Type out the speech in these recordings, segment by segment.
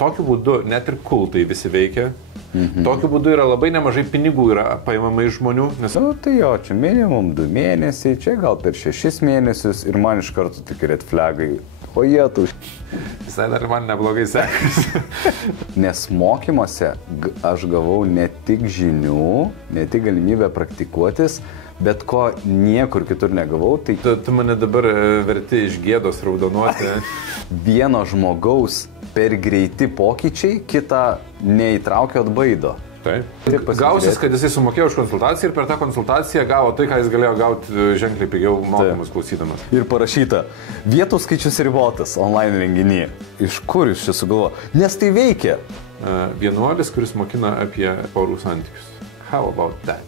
tokiu būdu net ir kultai visi veikia. Tokiu būdu yra labai nemažai pinigų yra paimama iš žmonių. Nes... Nu, tai jo, čia minimum 2 mėnesiai, čia gal per 6 mėnesius ir man iš karto tik red flagai. O jie tu. Visai dar man neblogai sekasi. Nes mokymuose aš gavau ne tik žinių, ne tik galimybę praktikuotis, bet ko niekur kitur negavau. Tai Tu mane dabar verti iš gėdos raudonuoti. Vieno žmogaus per greiti pokyčiai, kitą neįtraukio atbaido. Taip. Gausis, kad jisai sumokėjo už konsultaciją ir per tą konsultaciją gavo tai, ką jis galėjo gauti ženkliai pigiau mokymus klausydamas. Ir parašyta, vietų skaičius ribotas online renginį. Iš kur jūs čia sugalvo? Nes tai veikia. Vienuolis, kuris mokina apie porų santykius. How about that?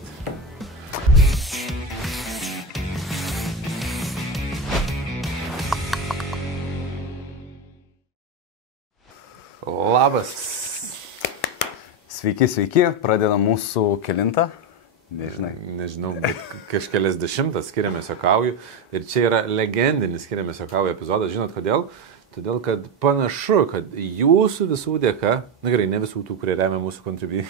Labas. Sveiki, sveiki. Pradedam mūsų kelintą. Nežinau, bet kažkelias dešimtas skiriamės juokauju. Ir čia yra legendinis skiriamės juokauju epizodas. Žinot kodėl? Todėl, kad panašu, kad jūsų visų dėka, na gerai, ne visų tų, kurie remia mūsų Contribui,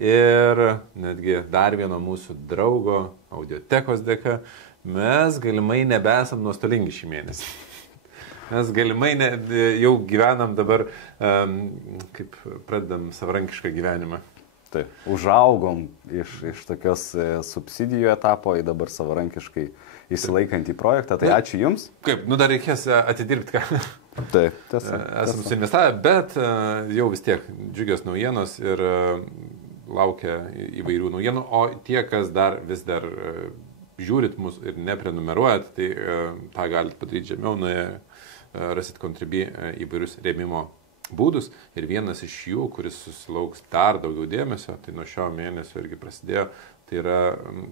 ir netgi dar vieno mūsų draugo Audiotekos dėka, mes galimai nebesam nuostolingi šį mėnesį. Mes galimai jau gyvenam dabar, kaip pradedam savarankišką gyvenimą. Taip, užaugom iš tokios subsidijų etapo į dabar savarankiškai įsilaikantį projektą. Tai ačiū Jums. Kaip, dar reikės atidirbti ką. Taip, tiesa. Esam suinvestavę, bet jau vis tiek džiugios naujienos ir laukia įvairių naujienų. O tie, kas vis dar žiūrit mus ir neprenumeruojat, tai tą galite padaryti žemiau, rasit Contribui įvairius rėmimo būdus ir vienas iš jų, kuris susilauks dar daugiau dėmesio, tai nuo šio mėnesio irgi prasidėjo, tai yra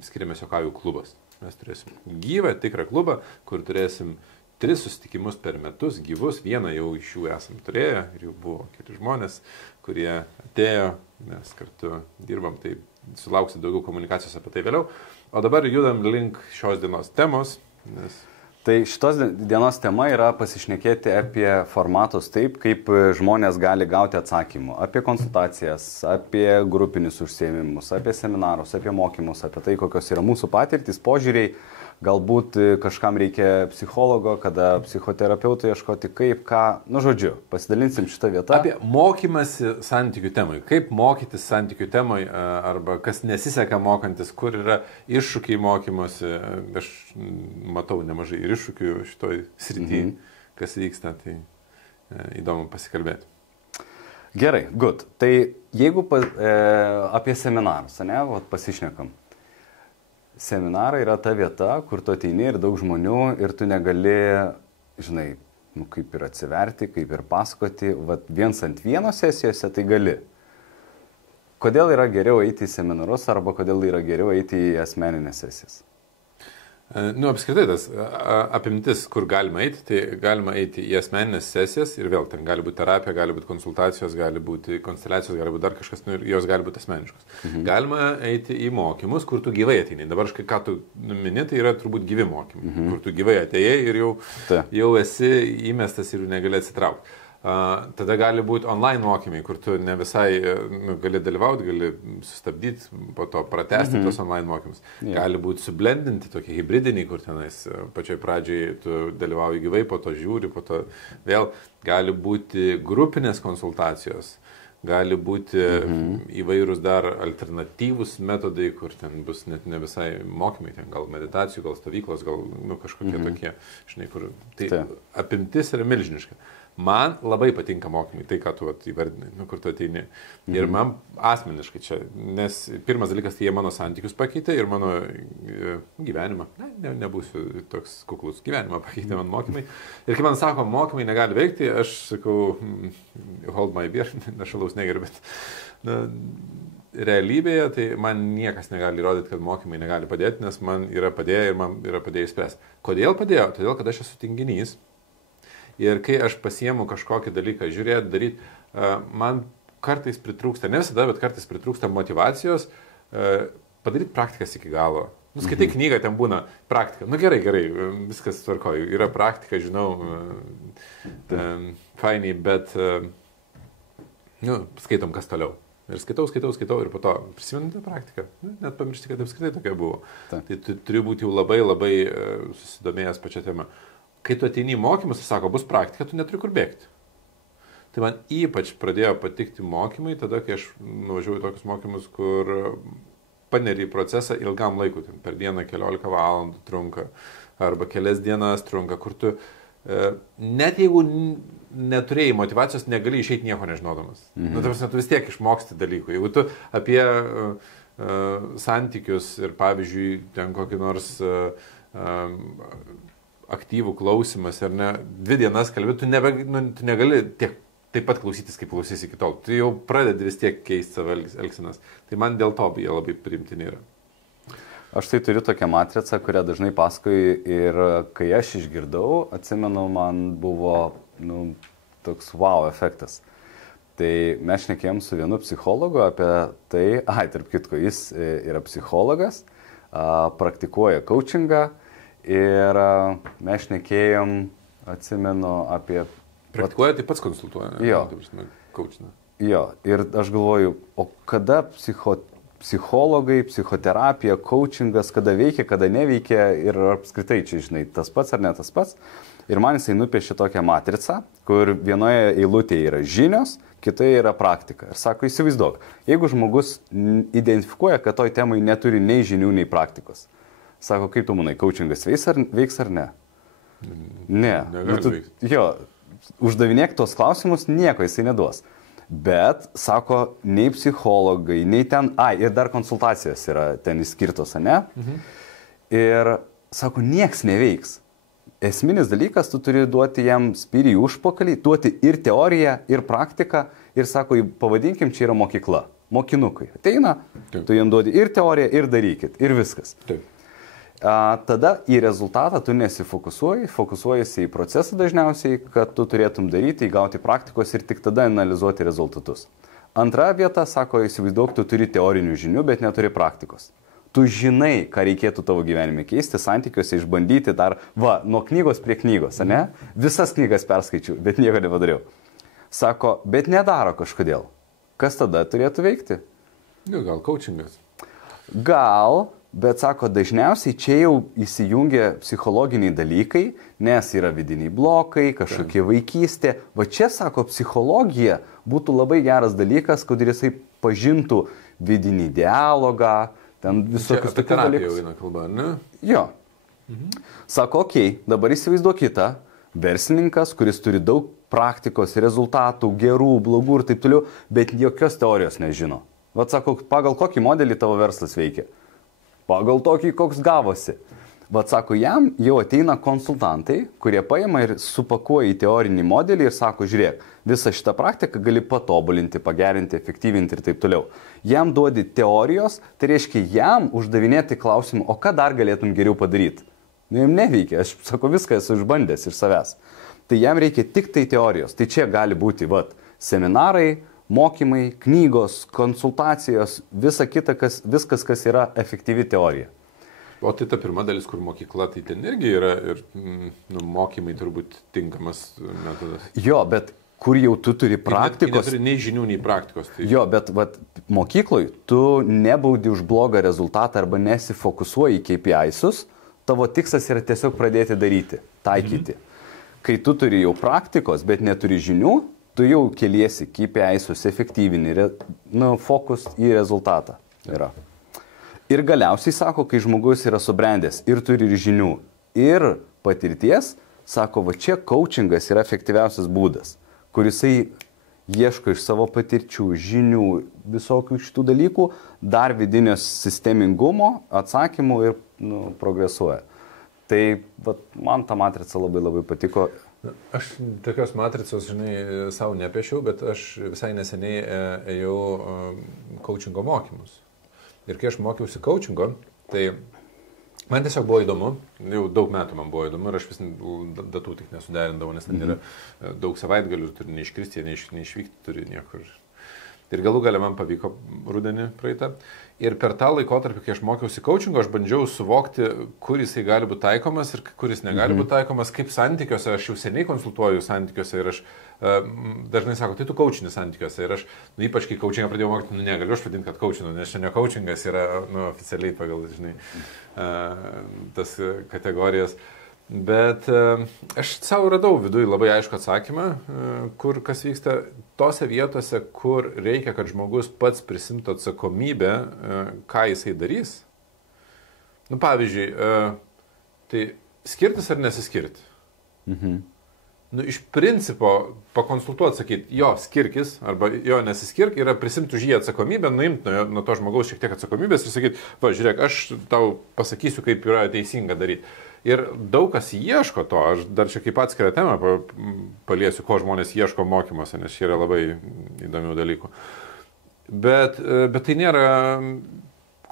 skiriamės juokauju klubas. Mes turėsim gyvą, tikrą klubą, kur turėsim 3 susitikimus per metus gyvus, vieną jau iš jų esam turėję ir jau buvo keli žmonės, kurie atėjo, mes kartu dirbam, tai sulauksit daugiau komunikacijos apie tai vėliau. O dabar judam link šios dienos temos, nes... Tai šitos dienos tema yra pasišnekėti apie formatus taip, kaip žmonės gali gauti atsakymų. Apie konsultacijas, apie grupinius užsiėmimus, apie seminarus, apie mokymus, apie tai, kokios yra mūsų patirtys, požiūriai. Galbūt kažkam reikia psichologo, kada psichoterapeutų ieškoti, kaip, ką, žodžiu, pasidalinsim šitą vietą. Apie mokymasi santykių temai. Kaip mokytis santykių temai, arba kas nesiseka mokantis, kur yra iššūkiai mokymosi. Aš matau nemažai ir iššūkių šitoj srity, kas vyksta, tai įdomu pasikalbėti. Gerai, good. Tai jeigu apie seminarus, pasišnekam. Seminarai yra ta vieta, kur tu ateini ir daug žmonių ir tu negali, žinai, kaip ir atsiverti, kaip ir pasakoti, viens ant vieno sesijose tai gali. Kodėl yra geriau eiti į seminarus arba kodėl yra geriau eiti į asmeninės sesijas? Apskritai tas apimtis, kur galima eiti, tai galima eiti į asmeninės sesijas ir vėl ten gali būti terapija, gali būti konsultacijos, gali būti konsteliacijos, gali būti dar kažkas, ir jos gali būti asmeniškos. Galima eiti į mokymus, kur tu gyvai ateini. Dabar ką tu mini, tai yra turbūt gyvi mokymai, kur tu gyvai atėjai ir jau esi įmestas ir negali atsitraukti. Tada gali būti online mokymai, kur tu ne visai gali dalyvauti, gali sustabdyti, po to pratesti tos online mokymus. Gali būti sublendinti tokie hybridiniai, kur tenais pačioj pradžiai tu dalyvauji gyvai, po to žiūri, po to vėl gali būti grupinės konsultacijos, gali būti įvairūs dar alternatyvūs metodai, kur ten bus net ne visai mokymai, ten gal meditacijų, gal stovyklos, gal kažkokie tokie, žinai, kur tai apimtis yra milžiniška. Man labai patinka mokymai, tai ką tu įvardinai, kur tu ateini. Ir man asmeniškai čia, nes pirmas dalykas, tai jie mano santykius pakeitė ir mano gyvenimą, nebūsiu toks kuklus, gyvenimą pakeitė man mokymai. Ir kai man sako, mokymai negali veikti, aš sakau, hold my beer, nešalaus negeriu, bet realybėje tai man niekas negali įrodyti, kad mokymai negali padėti, nes man yra padėję ir man yra padėję spręsti. Kodėl padėjo? Todėl, kad aš esu tinginys. Ir kai aš pasiemu kažkokį dalyką žiūrėti, daryti, man kartais pritrūksta, ne visada, bet kartais pritrūksta motivacijos padaryti praktikas iki galo. Skaitai knygą, ten būna praktika. Gerai, viskas tvarkoju. Yra praktika, žinau, fainiai, bet Skaitom kas toliau. Ir skaitau ir po to prisimenu tą praktiką. Net pamiršti, kad apskritai tokia buvo. Tai tu turi būti jau labai susidomėjęs pačią temą. Kai tu ateini į mokymus, tai sako, bus praktika, tu neturi kur bėgti. Tai man ypač pradėjo patikti mokymai, tada, kai aš nuvažiavau į tokius mokymus, kur paneri į procesą ilgam laikui, per dieną 14 valandų trunka, arba kelias dienas trunka, kur tu net jeigu neturėjai motyvacijos, negali išeiti nieko nežinodamas. Tu vis tiek išmoksti dalykų. Jeigu tu apie santykius ir, pavyzdžiui, ten kokį nors aktyvų klausimas, ar ne, 2 dienas kalbėti, tu negali taip pat klausytis, kaip klausysi iki tol. Tu jau pradedi vis tiek keisti savo elgsenas. Tai man dėl to jie labai priimtini yra. Aš tai turiu tokią matricą, kurią dažnai pasakoju ir kai aš išgirdau, atsimenu, man buvo toks wow efektas. Tai mes šnekėjom su vienu psichologu apie tai, tarp kitko, jis yra psichologas, praktikuoja coachingą ir mes šnekėjom, atsimenu, apie... Praktikuoja, tai pats konsultuoja. Jo. Coachina. Jo, ir aš galvoju, o kada psichologai, psichoterapija, coachingas, kada veikia, kada neveikia ir apskritai čia, žinai, tas pats ar ne tas pats. Ir man jisai nupiešė tokią matricą, kur vienoje eilutėje yra žinios, kitoje yra praktika. Ir sako, įsivaizduok, jeigu žmogus identifikuoja, kad toj temai neturi nei žinių, nei praktikos. Sako, kaip tu manai, coachingas veiks ar ne? Ne. Jo, uždavinėk tos klausimus, nieko jisai neduos. Bet, sako, nei psichologai, nei ten, ir dar konsultacijos yra ten įskirtos, ne? Ir, sako, nieks neveiks. Esminis dalykas, tu turi duoti jam spyrį į užpakalį, duoti ir teoriją, ir praktiką. Ir, sako, pavadinkim, čia yra mokykla. Mokinukai ateina, tu jam duodi ir teoriją, ir darykit, ir viskas. Taip. Tada į rezultatą tu nesifokusuoji, fokusuojasi į procesą dažniausiai, kad tu turėtum daryti, įgauti praktikos ir tik tada analizuoti rezultatus. Antra vieta, sako, įsivaizduok, tu turi teorinių žinių, bet neturi praktikos. Tu žinai, ką reikėtų tavo gyvenime keisti, santykiuose išbandyti dar, nuo knygos prie knygos, ne? Visas knygas perskaičiau, bet nieko nepadariau. Sako, bet nedaro kažkodėl. Kas tada turėtų veikti? Gal coachingas. Gal... Bet, sako, dažniausiai čia jau įsijungia psichologiniai dalykai, nes yra vidiniai blokai, kažkokie vaikystė. Va čia, sako, psichologija būtų labai geras dalykas, kad jisai pažintų vidinį dialogą, ten visokius tokius dalykus. Jau eina kalba, ne? Jo. Sako, dabar įsivaizduok kitą, verslininkas, kuris turi daug praktikos, rezultatų, gerų, blogų ir taip toliau, bet jokios teorijos nežino. Va, sako, pagal kokį modelį tavo verslas veikia? Pagal tokį, koks gavosi. Bet, sako, jam jau ateina konsultantai, kurie paima ir supakuoja į teorinį modelį ir sako, žiūrėk, visą šitą praktiką gali patobulinti, pagerinti, efektyvinti ir taip toliau. Jam duodi teorijos, tai reiškia jam uždavinėti klausimą, o ką dar galėtum geriau padaryti. Jam neveikia, aš sako, viską esu išbandęs iš savęs. Tai jam reikia tik tai teorijos. Tai čia gali būti, seminarai, mokymai, knygos, konsultacijos, visa kita, viskas, kas yra efektyvi teorija. O tai ta pirma dalis, kur mokykla, tai ten irgi yra ir mokymai turbūt tinkamas metodas. Jo, bet kur jau tu turi praktikos. Neturi nei žinių, nei praktikos. Tai... Jo, bet mokykloj tu nebaudi už blogą rezultatą arba nesifokusuoji į KPI-sus, tavo tikslas yra tiesiog pradėti daryti, taikyti. Kai tu turi jau praktikos, bet neturi žinių, tu jau keliesi KPI-sus efektyvinį, fokus į rezultatą yra. Ir galiausiai, sako, kai žmogus yra subrendęs ir turi ir žinių, ir patirties, sako, va čia coachingas yra efektyviausias būdas, kurisai ieško iš savo patirčių, žinių, visokių šitų dalykų, dar vidinio sistemingumo, atsakymų ir progresuoja. Tai man ta matrica labai patiko. Aš tokios matricos, savo nepiešiau, bet aš visai neseniai ėjau coachingo mokymus. Ir kai aš mokiausi coachingo, tai man tiesiog buvo įdomu, jau daug metų man buvo įdomu ir aš vis datų tik nesuderindavau, nes ten yra daug savaitgalių, turi neiškristi, neišvykti, turi niekur. Ir galų gale man pavyko rudenį praeitą. Ir per tą laikotarpį, kai aš mokiausi coachingo, aš bandžiau suvokti, kur jisai gali būti taikomas ir kur jis negali būti taikomas, kaip santykiuose, aš jau seniai konsultuoju santykiuose ir aš dažnai sako, tai tu coachini santykiuose. Ir aš, ypač kai coachingą pradėjau mokyti, negaliu aš vadinti, kad coachinu, nes čia ne coachingas yra oficialiai pagal, tas kategorijas. Bet aš savo radau viduje labai aišku atsakymą, kur kas vyksta tose vietose, kur reikia, kad žmogus pats prisimtų atsakomybę, ką jisai darys. Nu, pavyzdžiui, tai skirtis ar nesiskirti? Nu, iš principo pakonsultuoti, sakyti, jo, skirkis arba jo, nesiskirk, yra prisimti už jį atsakomybę, nuimti nuo to žmogaus šiek tiek atsakomybės ir sakyti, va, žiūrėk, aš tau pasakysiu, kaip yra teisinga daryti. Ir daug kas ieško to, aš dar čia kaip atskirą temą paliesiu, ko žmonės ieško mokymuose, nes čia yra labai įdomių dalykų. Bet tai nėra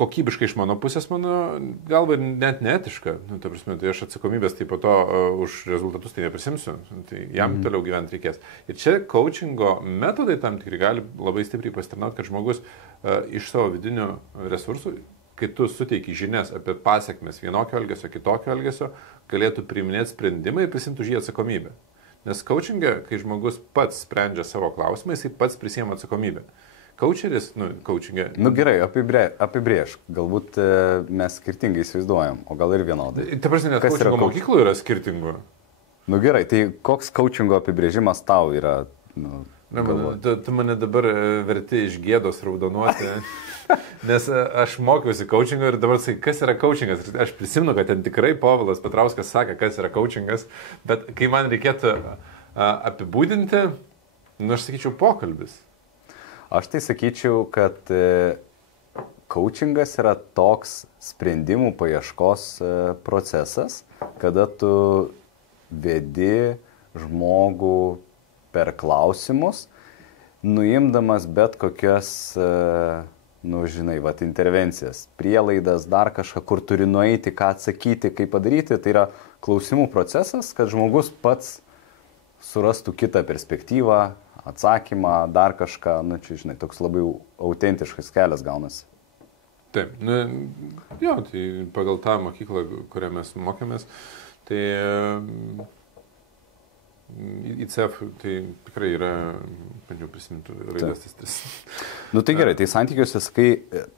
kokybiškai iš mano pusės, mano galva, net neetiška. Nu, ta prasme, tai aš atsakomybės taip po to už rezultatus tai neprisimsiu, tai jam toliau gyventi reikės. Ir čia coachingo metodai tam tikri gali labai stipriai pasitarnauti, kad žmogus iš savo vidinių resursų, kai tu suteiki žinias apie pasiekmes vienokio elgesio, kitokio elgesio, galėtų priiminėti sprendimą ir prisimti už jį atsakomybę. Nes coachingė, kai žmogus pats sprendžia savo klausimą, jisai pats prisiema atsakomybę. Coacheris, coachingė. Gerai, apibrėžk. Galbūt mes skirtingai įsivaizduojam, o gal ir vienodai. Ta prasme, net coachingo mokyklų yra skirtingų. Gerai, tai koks coachingo apibrėžimas tau yra? Tu mane dabar verti iš gėdos raudonuoti, nes aš mokiausi coachingo ir dabar sakai, kas yra coachingas. Aš prisimenu, kad ten tikrai Povilas Petrauskas sakė, kas yra coachingas, bet kai man reikėtų apibūdinti, aš sakyčiau pokalbis. Aš tai sakyčiau, kad coachingas yra toks sprendimų paieškos procesas, kada tu vedi žmogų per klausimus, nuimdamas bet kokias, intervencijas, prielaidas, dar kažką, kur turi nueiti, ką atsakyti, kaip padaryti. Tai yra klausimų procesas, kad žmogus pats surastų kitą perspektyvą, atsakymą, dar kažką, toks labai autentiškas kelias gaunasi. Taip, tai pagal tą mokyklą, kurią mes mokėmės, tai ICF tai tikrai yra, bent jau prisimintų, raidės tas 3. Tai gerai, tai santykiuose sakai,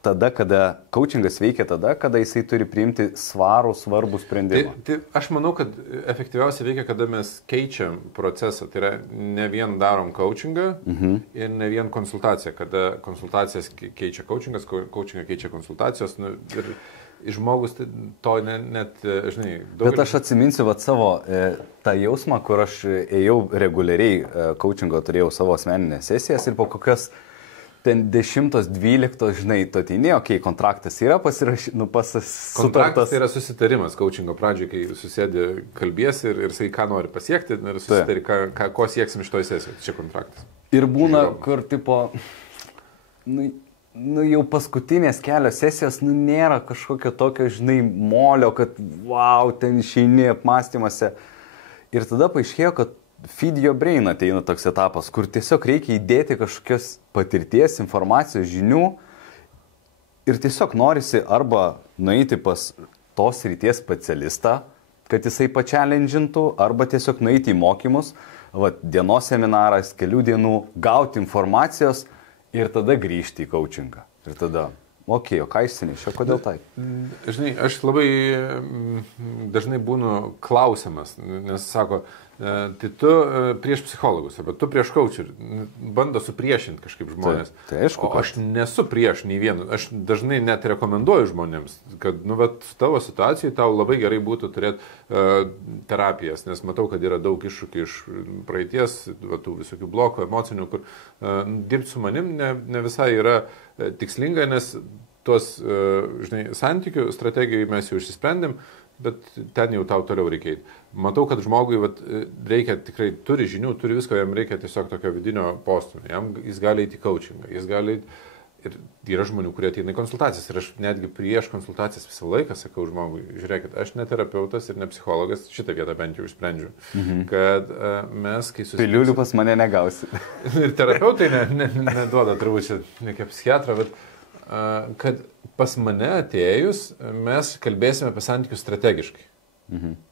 tada, kada coachingas veikia tada, kada jisai turi priimti svarbų sprendimą. Tai aš manau, kad efektyviausiai veikia, kada mes keičiam procesą. Tai yra ne vien darom coachingą ir ne vien konsultaciją. Kada konsultacijas keičia coachingas, coachingą keičia konsultacijos. Ir žmogus to net, Bet aš atsiminsiu savo tą jausmą, kur aš ėjau reguliariai coachingo, turėjau savo asmeninės sesijas ir po kokias ten 10-12, tu ateini, kontraktas yra pasirašytas. Kontraktas tai yra susitarimas coachingo pradžioje, kai susėdi kalbėsi ir sakai, ką nori pasiekti ir susitari, ko sieksim iš toj sesijos. Čia kontraktas. Ir būna, kur jau paskutinės kelios sesijos, nėra kažkokio tokio, molio, kad ten išeini apmąstymuose. Ir tada paaiškėjo, kad feed your brain ateina toks etapas, kur tiesiog reikia įdėti kažkokios patirties, informacijos, žinių ir tiesiog norisi arba nueiti pas tos srities specialistą, kad jisai pačialenžintų, arba tiesiog nueiti į mokymus, dienos seminaras, kelių dienų, gauti informacijos ir tada grįžti į coachingą. Ir tada, o ką išsinešė, kodėl tai? Aš labai dažnai būnu klausiamas, nes sako, tai tu prieš psichologus, arba tu prieš coacherį, bando supriešinti kažkaip žmonės. Tai aišku, o aš nesu prieš nei vienu, aš dažnai net rekomenduoju žmonėms, kad tavo situacijai tau labai gerai būtų turėti terapijas, nes matau, kad yra daug iššūkių iš praeities, tų visokių blokų, emocinių, kur dirbti su manim ne visai yra tikslinga, nes tuos, santykių strategijai mes jau išsisprendėm, bet ten jau tau toliau reikia eiti. Matau, kad žmogui reikia tikrai, turi žinių, turi visko, jam reikia tiesiog tokio vidinio postumio. Jis gali eiti į coachingą, jis gali eiti Ir yra žmonių, kurie ateina į konsultacijas. Ir aš netgi prieš konsultacijas visą laiką sakau žmogui, žiūrėkit, aš ne terapeutas ir ne psichologas, šitą vietą bent jau išsprendžiu. Kad mes, kai susitiksime... Piliulių pas mane negausi. Ir terapeutai neduoda turbūt čia ne kaip psichiatrą, bet kad pas mane atėjus mes kalbėsime apie santykius strategiškai.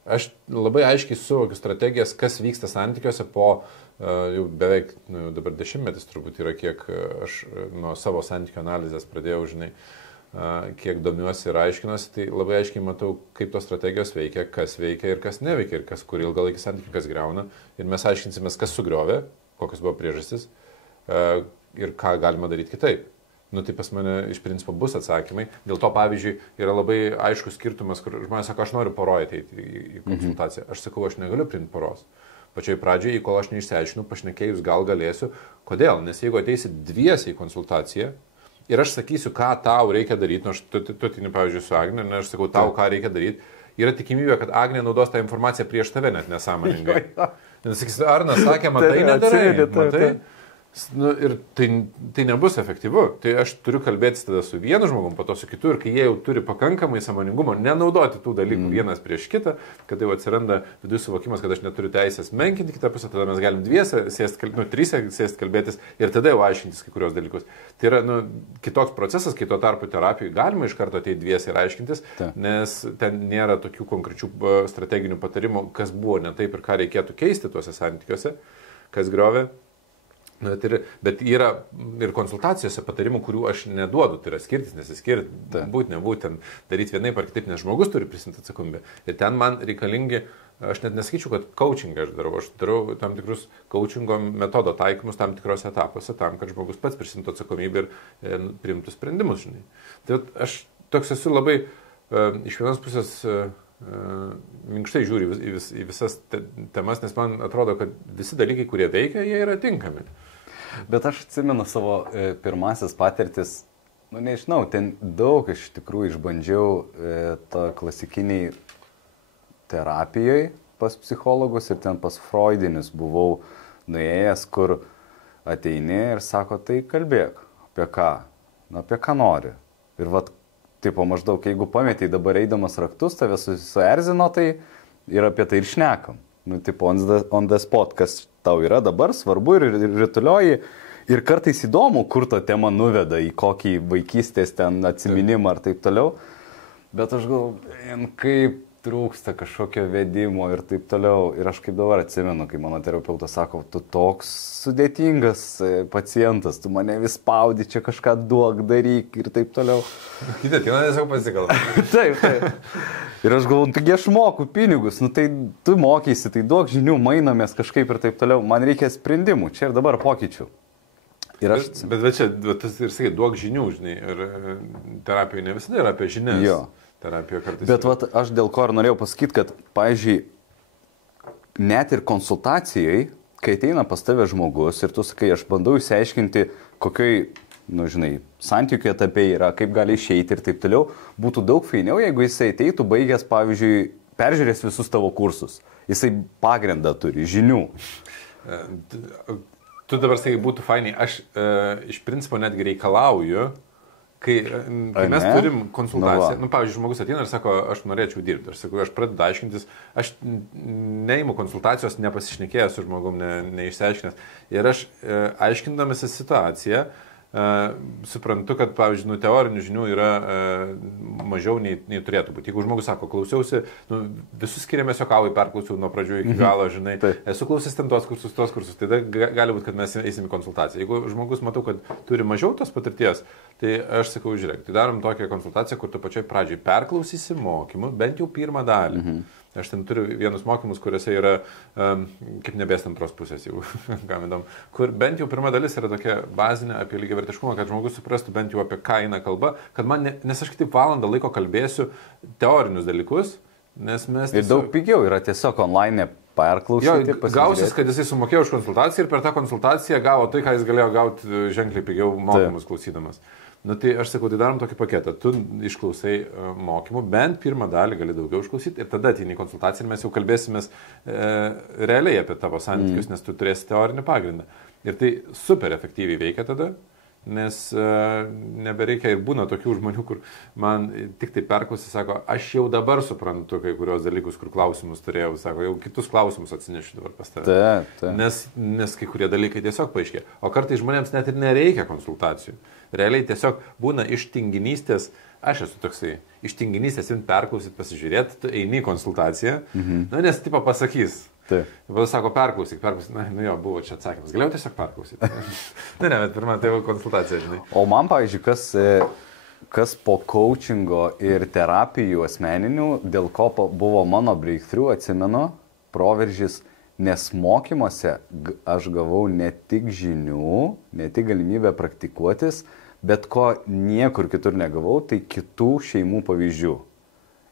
Aš labai aiškiai suvokiu strategijas, kas vyksta santykiuose po jau beveik, dabar 10 metų turbūt yra, kiek aš nuo savo santykių analizės pradėjau, žinai, kiek domiuosi ir aiškinuosi, tai labai aiškiai matau, kaip tos strategijos veikia, kas veikia ir kas neveikia, ir kas kur ilgalaikį santykių, kas greuna. Ir mes aiškinsimės, kas sugriovė, kokios buvo priežastis ir ką galima daryti kitaip. Tai pas mane iš principo bus atsakymai. Dėl to, pavyzdžiui, yra labai aiškus skirtumas, kur žmonės sako, aš noriu poroje ateiti į konsultaciją. Aš sakau, aš negaliu priimti poros. Pačioj pradžiai, kol aš neišsiaiškinu, pašnekėjus gal galėsiu. Kodėl? Nes jeigu ateisi dviese į konsultaciją ir aš sakysiu, ką tau reikia daryti, nors tu atini, pavyzdžiui, su Agne, ir aš sakau tau, ką reikia daryti, yra tikimybė, kad Agnė naudos tą informaciją prieš tave net nesąmoningai. Nes sakysi, Arnas sakė, matai, nedarai, matai. Ir tai nebus efektyvu. Tai aš turiu kalbėti tada su vienu žmogum, po to su kitu, ir kai jie jau turi pakankamai sąmoningumo, nenaudoti tų dalykų vienas prieš kitą, kad jau atsiranda viduje suvokimas, kad aš neturiu teisės menkinti kitą pusę, tada mes galim dviese sėsti, trysia sėsti kalbėtis ir tada jau aiškintis kai kurios dalykus. Tai yra kitoks procesas, kai tuo tarpu terapijai galima iš karto ateiti dviese ir aiškintis, nes ten nėra tokių konkrečių strateginių patarimų, kas buvo ne taip ir ką reikėtų keisti tuose santykiuose, kas griovė. Bet yra ir konsultacijose patarimų, kurių aš neduodu, tai yra skirtis, nesiskirti, būt, nebūt, daryti vienaip ar kitaip, nes žmogus turi prisimti atsakomybę. Ir ten man reikalingi, aš net nesakyčiau, kad coachingą aš darau tam tikrus coachingo metodo taikymus tam tikrose etapuose, tam, kad žmogus pats prisimtų atsakomybę ir priimtų sprendimus, žinai. Tai aš toks esu labai iš vienos pusės minkštai žiūri į visas temas, nes man atrodo, kad visi dalykai, kurie veikia, jie yra tinkami. Bet aš atsimenu savo pirmasis patirtis, nežinau, ten daug iš tikrųjų išbandžiau tą klasikiniai terapijoje pas psichologus ir ten pas Freudinius buvau nuėjęs, kur ateini ir sako, tai kalbėk, apie ką, apie ką nori. Ir vat, tipo maždaug, jeigu pametei dabar eidamas raktus, tave suerzino, tai ir apie tai ir šnekam. Tipo on the spot, kas tau yra dabar svarbu ir ritulioji. Ir kartais įdomu, kur ta tema nuveda, į kokį vaikystės ten atsiminimą ar taip toliau. Bet aš galvoju, kaip trūksta kažkokio vedimo ir taip toliau. Ir aš kaip dabar atsimenu, kai mano terapeutas sako, tu toks sudėtingas pacientas, tu mane vis spaudi, čia kažką duok, daryk ir taip toliau. Kitą dieną tiesiog pasikalbame. Taip. Ir aš galvoju, taigi aš moku pinigus, tai tu mokysi, tai duok žinių, mainomės kažkaip ir taip toliau. Man reikia sprendimų, čia ir dabar pokyčių. Ir aš... Bet čia, tas ir sakai, duok žinių, žinai, ir terapija ne visada yra apie žinias. Jo. Bet aš dėl ko ir norėjau pasakyti, kad, pavyzdžiui, net ir konsultacijai, kai ateina pas tave žmogus ir tu sakai, aš bandau išsiaiškinti, kokioj, žinai, santykių etape yra, kaip gali išeiti ir taip toliau, būtų daug fainiau, jeigu jisai ateitų baigęs, pavyzdžiui, peržiūrės visus tavo kursus. Jisai pagrindą turi, žinių. Tu dabar sakai, būtų fainiai. Aš iš principo netgi reikalauju, kai mes turim konsultaciją, pavyzdžiui, žmogus ateina ir sako, aš norėčiau dirbti. Aš sakau, aš pradedu aiškintis, aš neimu konsultacijos nepasišnekėjęs su žmogum, neišsiaiškinęs. Ir aš aiškindamasi situaciją, suprantu, kad, pavyzdžiui, teorinių žinių yra mažiau nei turėtų būti. Jeigu žmogus sako, klausiausi, visus skiriamės jo kavai, perklausiau nuo pradžių iki galo, žinai, esu klausęs ten tos kursus, tai gali būti, kad mes eisim į konsultaciją. Jeigu žmogus matau, kad turi mažiau tos patirties, tai aš sakau, žiūrėk, tai darom tokią konsultaciją, kur tu pačioj pradžiai perklausysi mokymų, bent jau pirmą dalį. Aš ten turiu vienus mokymus, kuriuose yra, kaip nebės antros pusės jau, kam įdomu, kur bent jau pirma dalis yra tokia bazinė apie lygiavertiškumą, kad žmogus suprastų bent jau apie ką eina kalba, kad nes aš kitaip valandą laiko kalbėsiu teorinius dalykus, nes mes... Ir daug pigiau yra tiesiog online perklausyti. Gausis, kad jisai sumokėjo už konsultaciją ir per tą konsultaciją gavo tai, ką jis galėjo gauti ženkliai pigiau mokymus klausydamas. Tai aš sakau, tai darom tokį paketą. Tu išklausai mokymų, bent pirmą dalį gali daugiau išklausyti ir tada ateini į konsultaciją ir mes jau kalbėsimės realiai apie tavo santykius, nes tu turėsi teorinį pagrindą. Ir tai super efektyviai veikia tada. nes nebereikia ir būna tokių žmonių, kur man tik tai perklausė, sako, aš jau dabar suprantu kai kurios dalykus, kur klausimus turėjau, sako, jau kitus klausimus atsinešiu dabar pas tave. Nes kai kurie dalykai tiesiog paaiškė. O kartais žmonėms net ir nereikia konsultacijų. Realiai tiesiog būna iš tinginystės, aš esu toksai, iš tinginystės jums perklausyt, pasižiūrėti, tu eini į konsultaciją, nes tipo pasakys. Vėl sako, perklausyk, na, jo, buvo čia atsakymas. Galėjau tiesiog perklausyti. Bet pirmą tai jau konsultacija, žinai. O man, pavyzdžiui, kas po coachingo ir terapijų asmeninių, dėl ko buvo mano breakthrough, atsimenu, proveržys, nes mokymuose aš gavau ne tik žinių, ne tik galimybę praktikuotis, bet ko niekur kitur negavau, tai kitų šeimų pavyzdžių.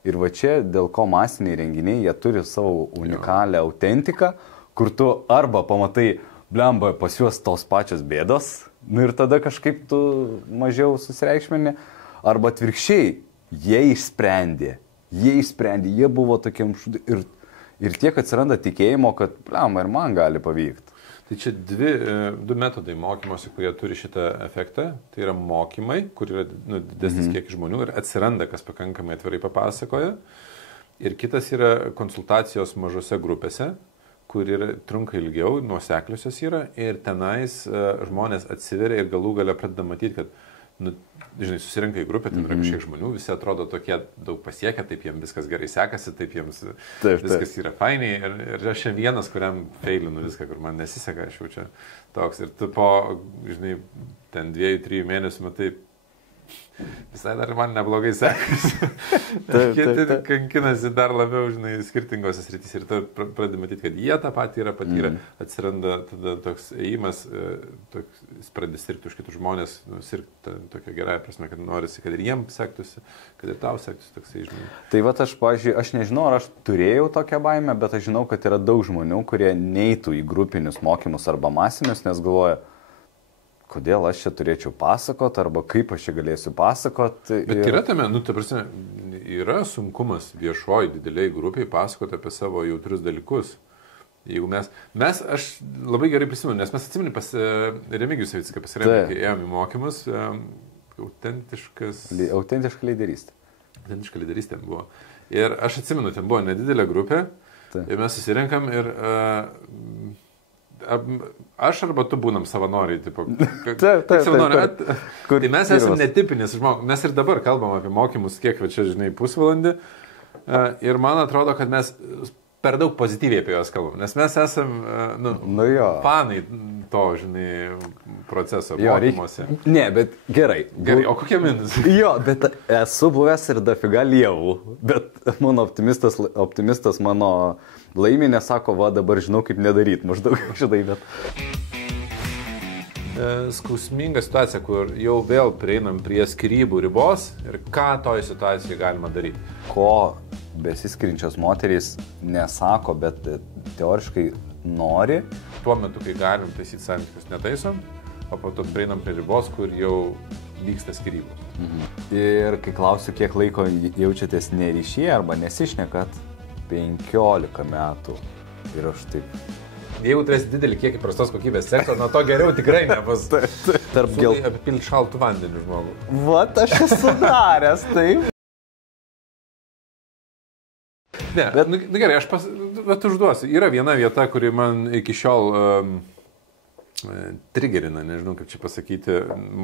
Ir va čia, dėl ko masiniai renginiai, jie turi savo unikalią autentiką, kur tu arba pamatai, blemba, pas juos tos pačios bėdos, ir tada kažkaip tu mažiau susireikšmini, arba atvirkščiai, jie išsprendė, jie buvo tokiam ir tiek atsiranda tikėjimo, kad, blemba, ir man gali pavykti. Tai čia du metodai mokymosi, kurie turi šitą efektą. Tai yra mokymai, kur yra didesnis kiekis žmonių ir atsiranda, kas pakankamai atvirai papasakoja. Ir kitas yra konsultacijos mažose grupėse, kur trunka ilgiau, nuosekliusios yra. Ir tenais žmonės atsiveria ir galų gale pradeda matyti, kad žinai, susirinka į grupę, ten yra kažkiek žmonių, visi atrodo tokie daug pasiekę, taip jiems viskas gerai sekasi, taip jiems viskas yra fainiai. Ir aš čia vienas, kuriam feilinu viską, kur man nesiseka, aš jau čia toks. Ir tu po, žinai, ten 2-3 mėnesių matai, visai dar man neblogai sekasi. Kiti kankinasi dar labiau, žinai, skirtingose srityse ir tu pradedi matyti, kad jie tą patį yra patyrę. Atsiranda tada toks ėjimas, pradedi sirgti už kitus žmonės, sirgti tokia gerąją prasme, kad norisi, kad ir jiems sektųsi, kad ir tau sektųsi toksai, žinai. Tai va aš, pavyzdžiui, aš nežinau, ar aš turėjau tokią baimę, bet aš žinau, kad yra daug žmonių, kurie neitų į grupinius mokymus arba masinius, nes galvoja, kodėl aš čia turėčiau pasakot, arba kaip aš čia galėsiu pasakot. Bet yra tame, ta prasme, yra sunkumas viešoji dideliai grupiai pasakoti apie savo jautrius dalykus. Jeigu aš labai gerai prisimenu, nes mes atsimenu pas Remigijus Savicką pasiremė, kai ėjom į mokymus, autentiška lyderystė. Autentiška lyderystė buvo. Ir aš atsimenu, ten buvo nedidelė grupė, ir mes susirenkam ir aš arba tu būnam savanoriai, tipo. Tai mes esame netipinis žmogus. Mes ir dabar kalbam apie mokymus, kiek čia, žinai, pusvalandį. Ir man atrodo, kad mes per daug pozityviai apie juos kalbam. Nes mes esame fanai to, žinai, proceso mokymuose. Ne, bet gerai. O kokie minusai? Jo, bet esu buvęs ir dafiga lievų. Bet mano optimistas mano laiminė sako, va dabar žinau, kaip nedaryti, maždaug šitai, bet. Skausminga situacija, kur jau vėl prieinam prie skyrybų ribos ir ką toje situacijoje galima daryti. Ko besiskiriančios moterys nesako, bet teoriškai nori. Tuo metu, kai galim taisyti santykius, netaisom, o po to prieinam prie ribos, kur jau vyksta skyrybos. Ir kai klausiu, kiek laiko jaučiatės neryšyje arba nesišnekat, 15 metų. Ir aš taip. Jeigu turėsi didelį kiekį prastos kokybės sekso, nuo to geriau tikrai nebus. Apipilti šaltų vandenį žmogų. Vat aš esu daręs, taip. Ne, bet gerai, aš užduosiu. Yra viena vieta, kuri man iki šiol trigerina, nežinau kaip čia pasakyti,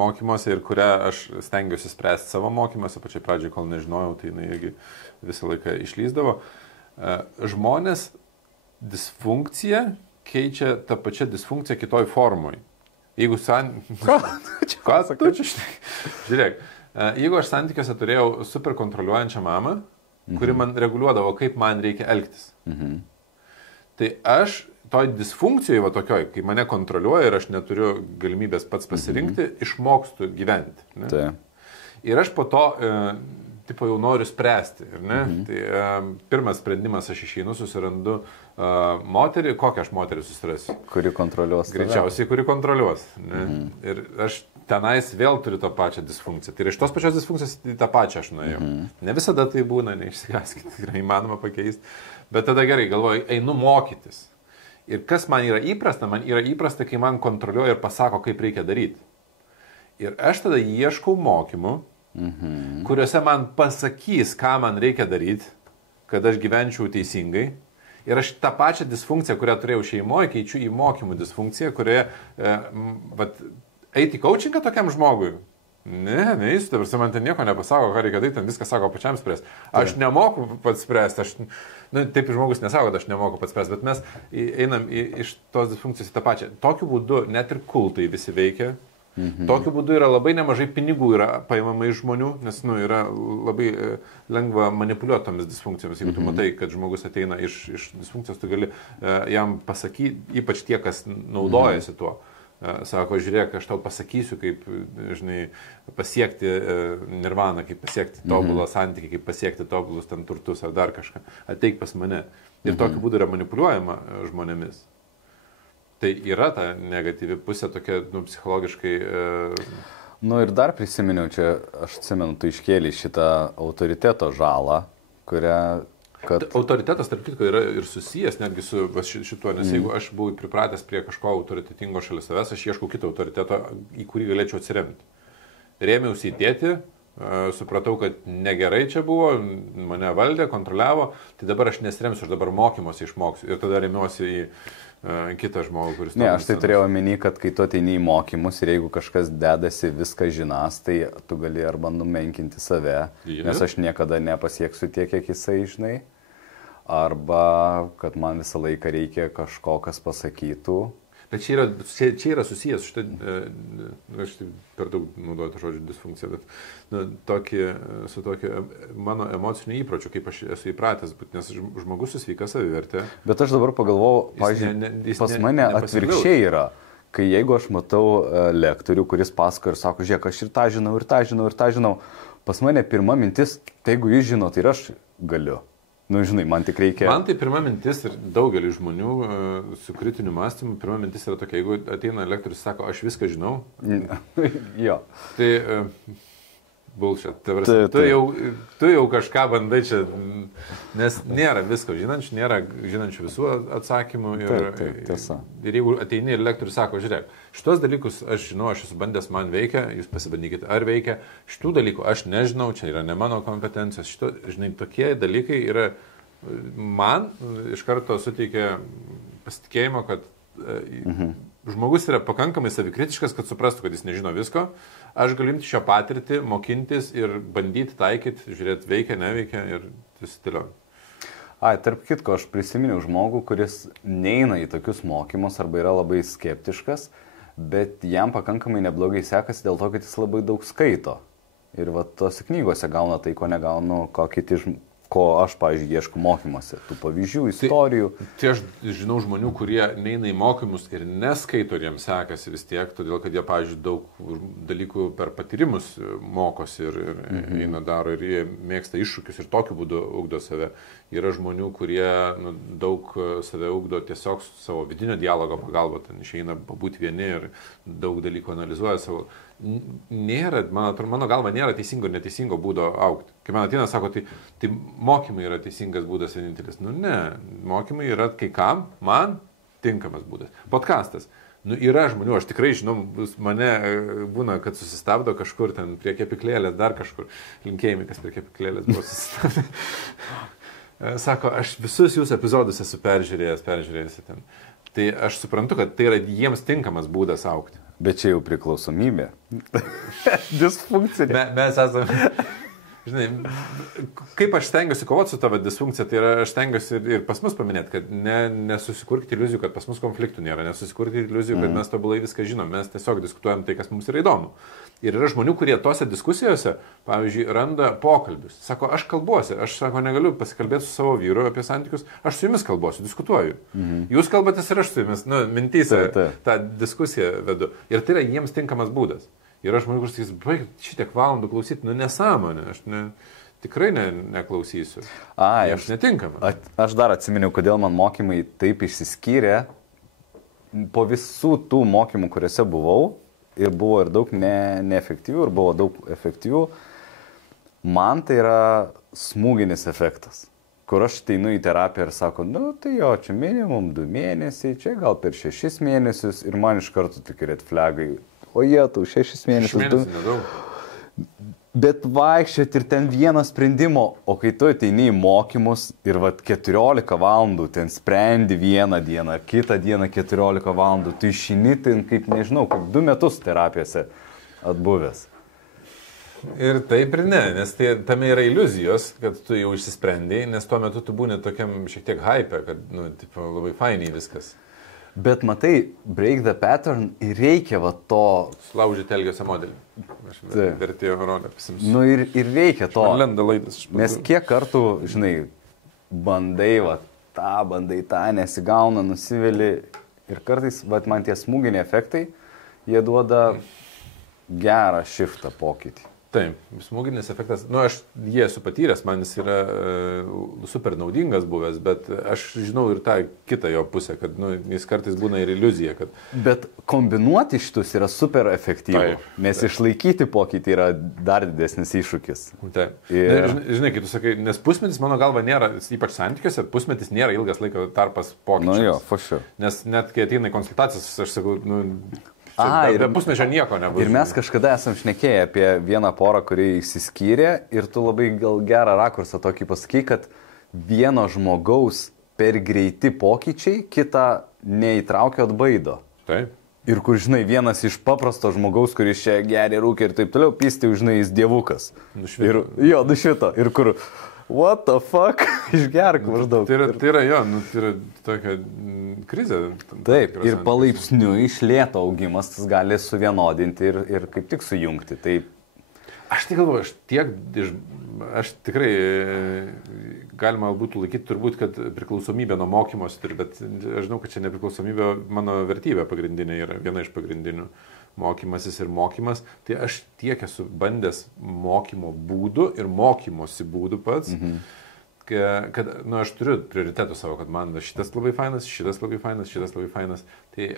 mokymuose ir kurią aš stengiuosi spręsti savo mokymuose, pačiai pradžiai, kol nežinojau, tai jinai irgi visą laiką išlįsdavo. Žmonės disfunkciją keičia tą pačią disfunkciją kitoj formoj. Jeigu Žiūrėk, jeigu aš santykiuose turėjau super kontroliuojančią mamą, kuri man reguliuodavo, kaip man reikia elgtis, tai aš toj disfunkcijai va tokioj, kai mane kontroliuoja ir aš neturiu galimybės pats pasirinkti, išmokstu gyventi. Ne? Tai. Ir aš po to tipo jau noriu spręsti. Ir ne? Tai pirmas sprendimas, aš išeinu, susirandu moterį. Kokią aš moterį susirasiu? Kuri kontroliuos. Greičiausiai, kuri kontroliuos. Ir aš tenais vėl turiu tą pačią disfunkciją. Tai iš tos pačios disfunkcijos į tą pačią aš nuėjau. Ne visada tai būna, neišsigaskite, yra įmanoma pakeisti. Bet tada gerai, galvoju, einu mokytis. Ir kas man yra įprasta? Man yra įprasta, kai man kontroliuoja ir pasako, kaip reikia daryti. Ir aš tada ieškau mokymų, kuriuose man pasakys, ką man reikia daryti, kad aš gyvenčiau teisingai. Ir aš tą pačią disfunkciją, kurią turėjau šeimoje, keičiu į mokymų disfunkciją, kurioje eiti į coachingą tokiam žmogui. Neįsiu, dabar man ten nieko nepasako, ką reikia daryti, ten viską sako pačiam spręsti. Aš nemoku pats spręsti, taip žmogus nesako, kad aš nemoku pats spręsti, bet mes einam iš tos disfunkcijos į tą pačią. Tokiu būdu net ir kultai visi veikia. Tokiu būdu yra labai nemažai pinigų yra paimama iš žmonių, nes yra labai lengva manipuliuoti tomis disfunkcijomis. Jeigu tu matai, kad žmogus ateina iš disfunkcijos, tu gali jam pasakyti, ypač tie, kas naudojasi tuo. Sako, žiūrėk, aš tau pasakysiu, kaip, žinai, pasiekti nirvaną, kaip pasiekti tobulą santykį, kaip pasiekti tobulus ten turtus ar dar kažką. Ateik pas mane. Ir tokiu būdu yra manipuliuojama žmonėmis. Tai yra ta negatyvi pusė tokia, psichologiškai... Ir dar prisiminiau, čia, aš atsimenu, tu iškėlei šitą autoriteto žalą, kurią... Autoritetas, tarp kitko, yra ir susijęs netgi su šituo, nes jeigu aš buvau pripratęs prie kažko autoritetingo šalia savęs, aš ieškau kito autoriteto, į kurį galėčiau atsiremti. Rėmiausi į tėtį, supratau, kad negerai čia buvo, mane valdė, kontroliavo, tai dabar aš nesiremsiu, aš dabar mokymosi išmoksiu ir tada remiuosi į kitą žmogų, kuris... Ne, aš tai turėjau omeny, kad kai tu ateini į mokymus ir jeigu kažkas dedasi viską žinas, tai tu gali arba numenkinti save, nes aš niekada nepasieksiu tiek, kiek jisai, žinai. Arba, kad man visą laiką reikia kažko, kas pasakytų. Bet čia yra susijęs, aš per daug naudoju tą žodžių disfunkciją, bet su tokiu mano emociniu įpročiu, kaip aš esu įpratęs, nes žmogus su sveika savivertė. Bet aš dabar pagalvojau, pavyzdžiui, pas mane atvirkščiai yra, kai jeigu aš matau lektorių, kuris pasako ir sako, žiūrėk, aš ir tą žinau, ir tą žinau, ir tą žinau, pas mane pirma mintis, tai jeigu jis žino, tai ir aš galiu. Žinai, man tik reikia... Man tai pirma mintis ir daugelį žmonių su kritiniu mąstymu, pirma mintis yra tokia, jeigu ateina lektorius ir sako, aš viską žinau. Jo. Tai bullshit. Tu jau kažką bandai čia, nes nėra visko žinančių, nėra žinančių visų atsakymų. Tiesa. Ir jeigu ateini ir lektorius sako, žiūrėk, šitos dalykus aš žinau, aš esu bandęs, man veikia, jūs pasibandykite, ar veikia. Šitų dalykų aš nežinau, čia yra ne mano kompetencijos. Žinai, tokie dalykai yra, man iš karto suteikia pasitikėjimo, kad žmogus yra pakankamai savikritiškas, kad suprastų, kad jis nežino visko. Aš galiu imti šią patirtį, mokintis ir bandyti taikyti, žiūrėti, veikia, neveikia ir susidėlioti. Tarp kitko, aš prisiminiau žmogų, kuris neina į tokius mokymus arba yra labai skeptiškas, bet jam pakankamai neblogai sekasi dėl to, kad jis labai daug skaito. Ir va tose knygose gauna tai, ko negaunu, ko aš, pavyzdžiui, ieškau mokymuose, tų pavyzdžių, istorijų. Tai aš žinau žmonių, kurie neina į mokymus ir neskaito ir jiems sekasi vis tiek, todėl kad jie, pavyzdžiui, daug dalykų per patyrimus mokosi ir eina daro ir jie mėgsta iššūkius ir tokiu būdu ugdo save. Yra žmonių, kurie daug save ugdo tiesiog savo vidinio dialogo pagalba, ten išeina pabūti vieni ir daug dalykų analizuoja savo. Nėra, mano galva, nėra teisingo ir neteisingo būdo augti. Kai man ateina, sako, tai mokymai yra teisingas būdas vienintelis. Ne, mokymai yra kai kam, man tinkamas būdas. Podcastas. Yra žmonių, aš tikrai žinau, mane būna, kad susistabdo kažkur ten prie kepiklėlės, dar kažkur. Linkėjimai, kas prie kepiklėlės buvo susistabdę. Sako, aš visus jūsų epizodus esu peržiūrėjęs ten. Tai aš suprantu, kad tai yra jiems tinkamas būdas augti. Bet čia jau priklausomybė. Disfunkcinė. Mes esame... Žinai, kaip aš stengiuosi kovoti su tavo disfunkcija, tai yra aš stengiuosi ir pas mus paminėti, kad nesusikurkite iliuzijų, kad pas mus konfliktų nėra, nesusikurkite iliuzijų, kad mes tobulai viską žinom, mes tiesiog diskutuojam tai, kas mums yra įdomu. Ir yra žmonių, kurie tose diskusijose, pavyzdžiui, randa pokalbius. Sako, aš kalbuosi, aš negaliu pasikalbėti su savo vyru apie santykius, aš su jumis kalbuosiu, diskutuoju. Jūs kalbatės ir aš su jumis, mintyse tą diskusiją vedu. Ir tai yra jiems tinkamas būdas. Yra žmonių, kuris sakys, baig, šitiek valandų klausyti, nesąmonė, aš tikrai neklausysiu. Aš netinkamas. Aš dar atsiminiau, kodėl man mokymai taip išsiskyrė. Po visų tų mokymų, kuriuose buvau, ir buvo ir daug neefektyvių, ir buvo daug efektyvių, man tai yra smūginis efektas. Kur aš ateinu į terapiją ir sako, tai jo, čia minimum 2 mėnesiai, čia gal per 6 mėnesius, ir man iš karto tik red flagai. o jie tau 6 mėnesius. 6 mėnesių nedaug. Bet vaikščioti ir ten vieno sprendimo, o kai tu ateini į mokymus ir 14 valandų ten sprendi vieną dieną, kitą dieną 14 valandų, tu išeini ten kaip, nežinau, kaip 2 metus terapijose atbuvęs. Ir taip ir ne, nes tame yra iliuzijos, kad tu jau išsisprendėjai, nes tuo metu tu būni tokiam šiek tiek hype, kad, tipo, labai fainiai viskas. Bet matai, break the pattern ir reikia to... Sulaužyti elgesio modelį. Aš vertėjau rolę pasimsiu. Nu ir reikia to. Man lenda laidas. Nes kiek kartų, žinai, bandai tą, nesigauna, nusiveli. Ir kartais, man tie smūginiai efektai, jie duoda gerą shiftą pokytį. Taip, smūginis efektas, aš jį esu patyręs, man jis yra super naudingas buvęs, bet aš žinau ir tą kitą jo pusę, kad jis kartais būna ir iliuzija. Kad... Bet kombinuoti šitus yra super efektyvu, nes išlaikyti pokytį yra dar didesnis iššūkis. Taip. Ir... Žinai, kai tu sakai, nes pusmetis mano galva nėra, ypač santykiuose, pusmetis nėra ilgas laiko tarpas pokyčiams. Jo, for sure. Nes net kai ateina į konsultacijas, aš sakau, ir pusmečio nieko nebus. Ir mes kažkada esam šnekėję apie vieną porą, kuri išsiskyrė ir tu labai gal gerą rakursą tokį pasakai, kad vieno žmogaus per greiti pokyčiai kitą neįtraukia atbaido. Taip. Ir kur, žinai, vienas iš paprasto žmogaus, kuris čia geria, rūkia ir taip toliau, pisti, žinai, jis dievukas. Nušvito. Nušvito. Ir kur... What the fuck? Išgerk maždaug. Tai yra tai yra tokia krizė. Taip, ir palaipsniui iš lėto augimas tas gali suvienodinti ir kaip tik sujungti. Tai... Aš tai galvoju, aš tikrai galima būtų laikyti turbūt, kad priklausomybė nuo mokymosi turi, bet aš žinau, kad čia nepriklausomybė mano vertybė pagrindinė yra viena iš pagrindinių. Mokymasis ir mokymas, tai aš tiek esu bandęs mokymo būdų ir mokymosi būdų pats, kad aš turiu prioritetų savo, kad man šitas labai fainas, šitas labai fainas, šitas labai fainas. Tai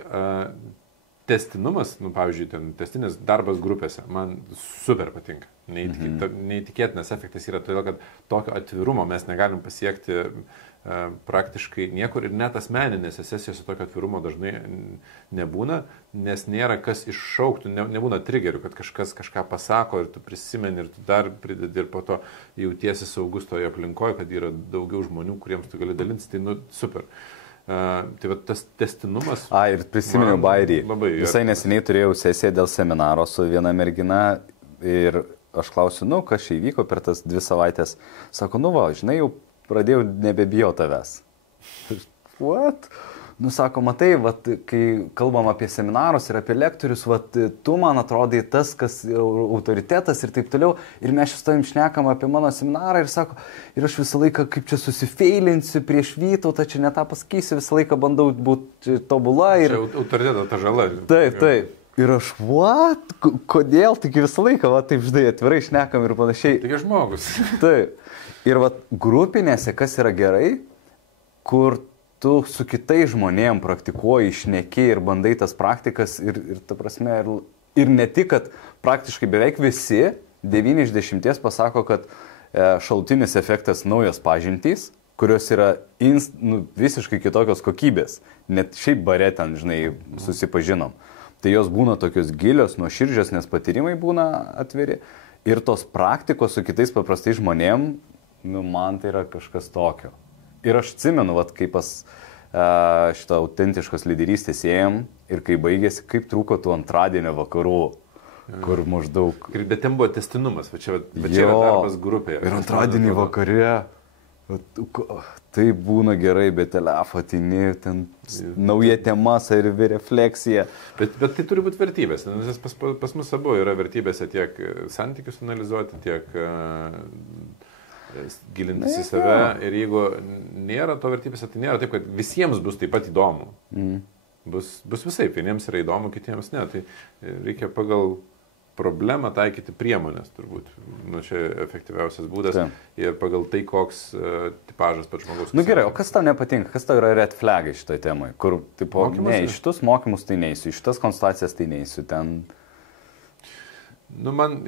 testinumas, pavyzdžiui, testinis darbas grupėse, man super patinka. Neįtikėtinas efektas yra todėl, kad tokio atvirumo mes negalim pasiekti praktiškai niekur ir net asmeninėse sesijose tokio atvirumo dažnai nebūna, nes nėra kas iššauktų, nebūna trigerių, kad kažkas kažką pasako ir tu prisimeni ir tu dar pridedi ir po to jautiesi saugus toje aplinkoje, kad yra daugiau žmonių, kuriems tu gali dalintis, tai super. Tai va tas testinumas. Ir prisiminiau bairį. Visai neseniai turėjau sesiją dėl seminaro su viena mergina ir aš klausiu, kas čia įvyko per tas 2 savaitės. Sako, žinai, jau pradėjau nebebijo tavęs. What? Sako, matai, kai kalbam apie seminarus ir apie lektorius, tu man atrodai tas, kas autoritetas ir taip toliau, ir mes su tavim šnekam apie mano seminarą ir sako, ir aš visą laiką kaip čia susifeilinsiu prieš Vytautą, čia ne tą pasakysiu, visą laiką bandau būti tobula. Ir... Čia autoriteto ta žala. Taip. Ir aš, what? Kodėl? Tik visą laiką, taip žinai, atvirai šnekam ir panašiai. Tik žmogus. Taip. Ir grupinėse, kas yra gerai, kur tu su kitais žmonėm praktikuoji, šneki ir bandai tas praktikas ir ta prasme, ir ne tik, kad praktiškai beveik visi 9 iš 10 pasako, kad šalutinis efektas naujos pažintys, kurios yra visiškai kitokios kokybės. Net šiaip bare ten, žinai, susipažinom. Tai jos būna tokios gilios, nuoširdžios, nes patyrimai būna atviri. Ir tos praktikos su kitais paprastais žmonėm, man tai yra kažkas tokio. Ir aš atsimenu, kai pas šitą autentiškos lyderystės ėjom ir kai baigėsi, kaip trūko tų antradienio vakarų, kur maždaug... Bet ten buvo testinumas, bet čia yra darbas grupėje. Ir antradienį vakare, tai būna gerai, bet telefonini, ten nauja tema, savirefleksija. Bet tai turi būti vertybės, nes pas mus abu yra vertybėse tiek santykius analizuoti, tiek... gilintis į save ir jeigu nėra to vertybėse, tai nėra taip, kad visiems bus taip pat įdomu. Bus visai, vieniems yra įdomu, kitiems ne. Tai reikia pagal problemą taikyti priemonės, turbūt. Čia efektyviausias būdas ir pagal tai, koks tipažas pats žmogus. Gerai, o kas tau nepatinka? Kas tau yra red flagai šitoj temai? Kur, tipo, ne, iš šitus mokymus tai neįsiu, iš šitas konsultacijas tai neįsiu, ten... Man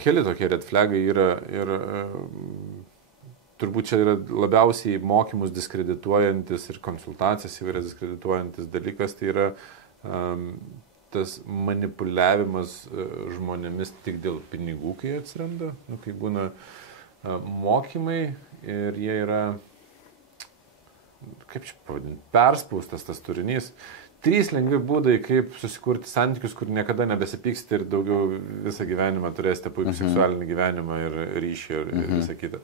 keli tokie red flagai yra ir turbūt čia yra labiausiai mokymus diskredituojantis ir konsultacijas įvairias diskredituojantis dalykas, tai yra tas manipuliavimas žmonėmis tik dėl pinigų, kai atsiranda, nu, kai būna mokymai ir jie yra, kaip čia pavadinti, perspaustas tas turinys. 3 lengvi būdai, kaip susikurti santykius, kur niekada nebesipyksti ir daugiau visą gyvenimą turėsite puikų seksualinį gyvenimą ir ryšį ir visą kitą.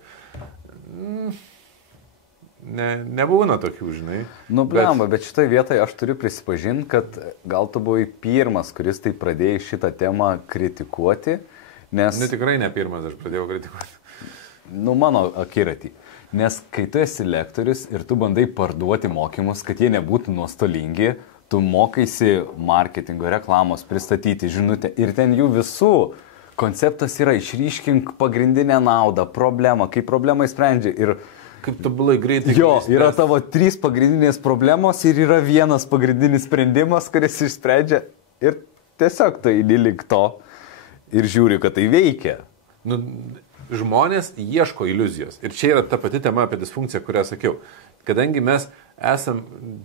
Nebūna tokių, žinai. Nu, blemba, bet šitoje vietoje aš turiu prisipažinti, kad gal tu buvai pirmas, kuris tai pradėjai šitą temą kritikuoti, nes... Ne, tikrai ne pirmas, aš pradėjau kritikuoti. Nu, mano akiratį. Nes kai tu esi lektorius ir tu bandai parduoti mokymus, kad jie nebūtų nuostolingi, tu mokaisi marketingo, reklamos, pristatyti žinutę ir ten jų visų konceptas yra išryškink pagrindinę naudą, problemą, kaip problemą įsprendžia ir kaip tobulai greitai. Jo, yra tavo 3 pagrindinės problemos ir yra vienas pagrindinis sprendimas, kuris išsprendžia ir tiesiog tai link to ir žiūri, kad tai veikia. Nu, žmonės ieško iliuzijos ir čia yra ta pati tema apie disfunkciją, kurią sakiau. Kadangi mes esam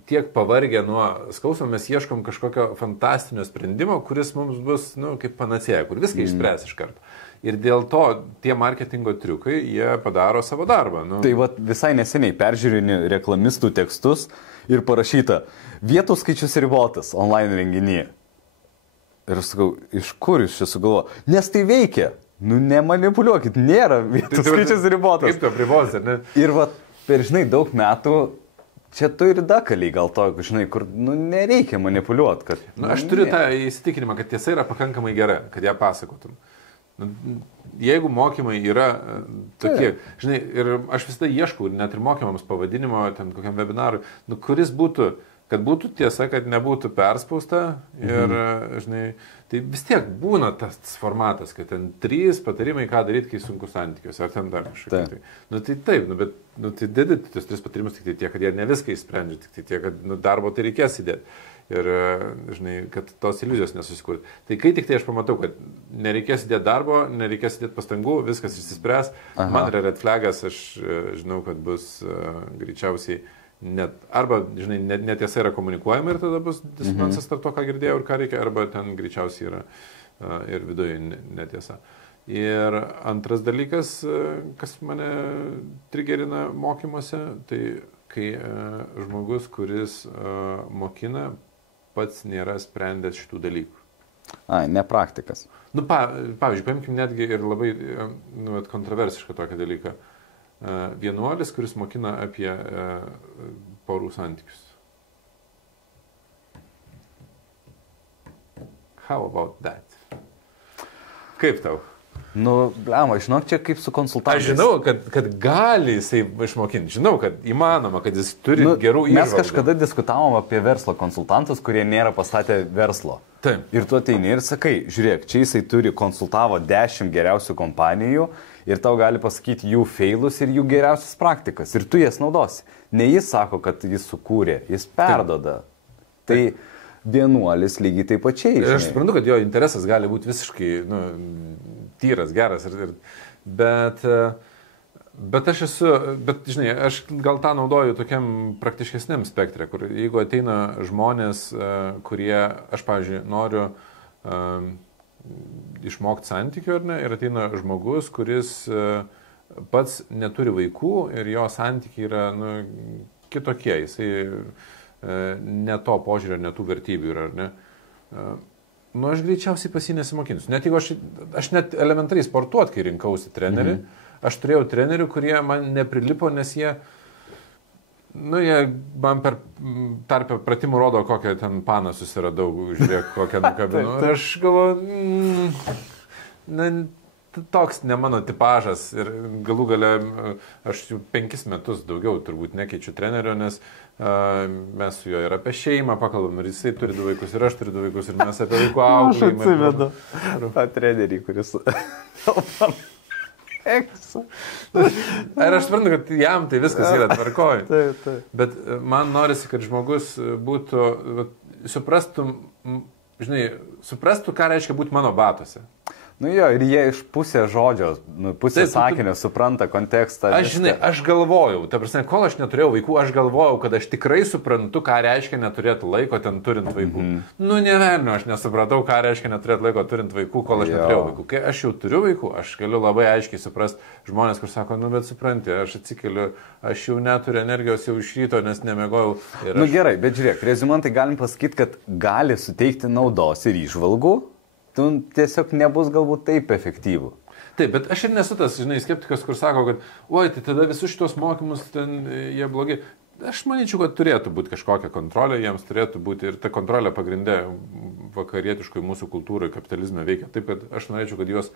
tiek pavargę nuo skausmo, mes ieškom kažkokio fantastinio sprendimo, kuris mums bus, nu, kaip panacėja, kur viską išspręs iš karto. Ir dėl to tie marketingo triukai, jie padaro savo darbą. Nu. Tai va, visai neseniai peržiūrini reklamistų tekstus ir parašyta, vietų skaičius ribotas online renginyje. Ir aš sakau, iš kur jūs čia sugalvo? Nes tai veikia. Nu, nemanipuliuokit, nėra vietų skaičius ribotas. Kaip to pribos, ar ne? Ir va, per, žinai, daug metų čia tu ir dakaliai gal to, žinai, kur, nu, nereikia manipuliuoti, kad... Nu, aš turiu tą įsitikinimą, kad tiesa yra pakankamai gera, kad ją pasakotum. Nu, jeigu mokymai yra tokie, žinai, ir aš visada ieškau, net ir mokymams pavadinimo, ten kokiam webinarui, nu, kuris būtų, kad būtų tiesa, kad nebūtų perspausta ir, žinai, tai vis tiek būna tas formatas, kad ten 3 patarimai, ką daryti, kai sunku santykiuose, ar ten dar kažkokie. Nu, tai taip, nu, bet nu, tai dėdėti tos 3 patarimus tik tai tiek, kad jie ne viską įsprendžia, tik tai tiek, kad nu, darbo tai reikės įdėti. Ir, žinai, kad tos iliuzijos nesusikurti. Tai kai tik tai aš pamatau, kad nereikės įdėti darbo, nereikės įdėti pastangų, viskas išsispręs, man yra red flagas, aš žinau, kad bus greičiausiai net, arba, žinai, netiesa yra komunikuojama ir tada bus disonansas tarp to, ką girdėjau ir ką reikia, arba ten greičiausiai yra ir viduje netiesa. Ir antras dalykas, kas mane trigerina mokymuose, tai kai žmogus, kuris mokina, pats nėra sprendęs šitų dalykų. Ai, ne praktikas. Nu, pavyzdžiui, paimkim netgi ir labai nu, kontroversišką tokį dalyką. Vienuolis, kuris mokina apie porų santykius. How about that? Kaip tau? Nu, blema, žinok, čia kaip su konsultantais. Aš žinau, kad gali jisai išmokinti. Žinau, kad įmanoma, kad jis turi gerų įžvalgų. Mes kažkada diskutavom apie verslo konsultantus, kurie nėra pastatę verslo. Taip. Ir tu ateini ir sakai, žiūrėk, čia jisai konsultavo 10 geriausių kompanijų ir tau gali pasakyti jų failus ir jų geriausias praktikas. Ir tu jas naudosi. Ne jis sako, kad jis sukūrė, jis perdoda. Tai vienuolis lygiai taip pačiai. Ir aš suprantu, kad jo interesas gali būti visiškai tyras, geras. Bet aš esu, žinai, aš gal tą naudoju tokiam praktiškesniam spektre, kur jeigu ateina žmonės, kurie, aš, pavyzdžiui, noriu išmokti santykių, ar ne, ir ateina žmogus, kuris pats neturi vaikų ir jo santykiai yra kitokie, jisai ne to požiūrio, ne tų vertybių yra, ar ne. Aš greičiausiai pas jį nesimokinsiu. Net jeigu aš net elementariai sportuot, kai rinkausi trenerį, aš turėjau trenerių, kurie man neprilipo, nes jie man per tarpę pratimų rodo, kokią ten paną susiradau, žiūrėk, kokią nukabinu. Ir aš galvoju, toks ne mano tipažas ir galų gale aš jau 5 metus daugiau turbūt nekeičiu trenerio, nes mes su juo ir apie šeimą pakalbam, ir jisai turi 2 vaikus, ir aš turiu 2 vaikus, ir mes apie vaikų auklėjimą. Aš atsivedu tą trenerį, kuris... Ir aš suprantu, kad jam tai viskas yra tvarkoj. Taip. Bet man norisi, kad žmogus suprastų, ką reiškia būti mano batuose. Nu jo, ir jie iš pusės žodžio, pusės sakinio supranta kontekstą. Aš galvojau, ta prasme, kol aš neturėjau vaikų, aš galvojau, kad aš tikrai suprantu, ką reiškia neturėti laiko ten turint vaikų. Nu, nevelniu, aš nesupratau, ką reiškia neturėti laiko turint vaikų, kol aš neturėjau vaikų. Kai aš jau turiu vaikų, aš galiu labai aiškiai suprasti žmonės, kur sako, nu, bet supranti, aš atsikeliu, aš jau neturiu energijos jau iš ryto, nes nemegojau. Nu gerai, bet žiūrėk, reziumantai galim pasakyti, kad gali suteikti naudos ir įžvalgų. Tu tiesiog nebus galbūt taip efektyvų. Taip, bet aš ir nesu tas, žinai, skeptikas, kur sako, kad, oi, tai tada visus šitos mokymus ten jie blogi. Aš manyčiau, kad turėtų būti kažkokia kontrolė, jiems turėtų būti ir ta kontrolė pagrindė vakarietiškoje mūsų kultūroje, kapitalizme veikia. Taip, kad aš norėčiau, kad juos,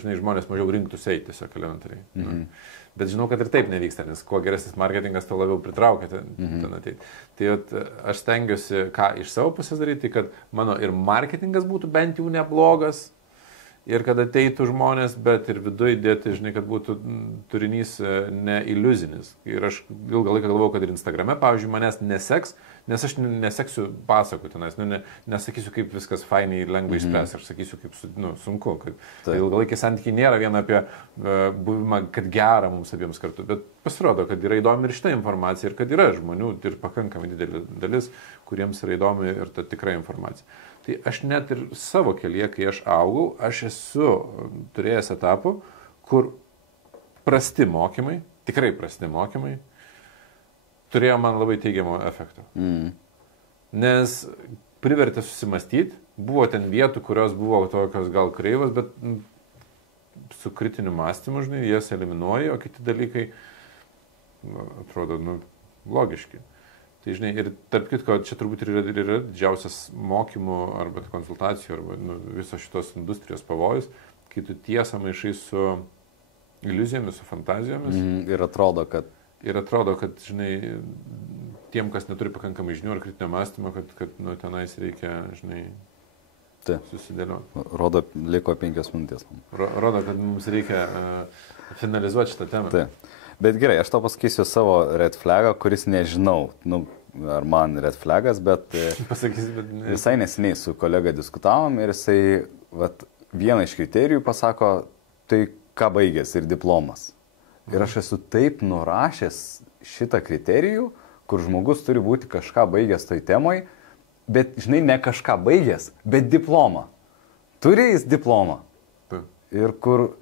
žinai, žmonės mažiau rinktųsi eiti tiesiog elementariai. Bet žinau, kad ir taip nevyksta, nes kuo geresnis marketingas, to labiau pritraukia ten ateiti. Tai aš stengiuosi, ką iš savo pusės daryti, kad mano ir marketingas būtų bent jau neblogas, ir kad ateitų žmonės, bet ir viduje dėti, žinai, kad būtų turinys ne iliuzinis. Ir aš ilgą laiką galvojau, kad ir Instagrame, pavyzdžiui, manęs neseks, nes aš neseksiu pasakų tenais, nesakysiu, kaip viskas fainiai ir lengvai išspręs, aš sakysiu, kaip sunku. Ilgalaikiai santykiai nėra vien apie buvimą, kad gera mums abiems kartu, bet pasirodo, kad yra įdomi ir šitą informaciją ir kad yra žmonių ir pakankamai didelė dalis, kuriems yra įdomi ir ta tikra informacija. Tai aš net ir savo kelyje, kai aš augau, aš esu turėjęs etapų, kur prasti mokymai, tikrai prasti mokymai, turėjo man labai teigiamo efekto. Nes privertė susimastyti, buvo ten vietų, kurios buvo tokios gal kreivos, bet su kritiniu mąstymu, žinai, jas eliminuoja, o kiti dalykai, atrodo, logiški. Tai, žinai, ir tarp kitko, čia turbūt yra didžiausias mokymų arba konsultacijų arba visos šitos industrijos pavojus, kai tu tiesą maišai su iliuzijomis, su fantazijomis. Ir atrodo, kad, žinai, tiem, kas neturi pakankamai žinių ar kritinio mąstymo, kad tenais reikia, žinai, susidėlioti. Rodo, liko 5 minutės. Rodo, kad mums reikia finalizuoti šitą temą. Taip. Bet gerai, aš tau pasakysiu savo red flagą, kuris nežinau, ar man red flagas, bet visai neseniai su kolega diskutavom ir jisai vieną iš kriterijų pasako, tai ką baigęs ir diplomas. Ir aš esu taip nurašęs šitą kriterijų, kur žmogus turi būti kažką baigęs toj temoj, bet, žinai, ne kažką baigęs, bet diplomą. Turi jis diplomą. Ir kur,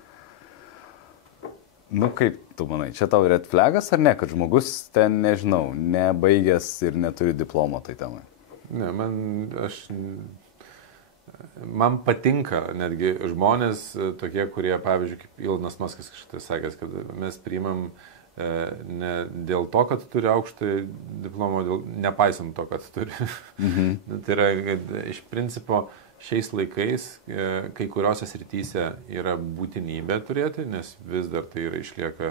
kaip tu manai, čia tau red flagas ar ne, kad žmogus ten, nežinau, nebaigęs ir neturi diplomo tai temai? Ne, man patinka netgi žmonės tokie, kurie, pavyzdžiui, kaip Ilonas Maskas kažkaip sakęs, kad mes priimam ne dėl to, kad turi aukštą diplomą, nepaisant to, kad turi. Tai yra, kad iš principo šiais laikais kai kuriuose srityse yra būtinybė turėti, nes vis dar tai yra išlieka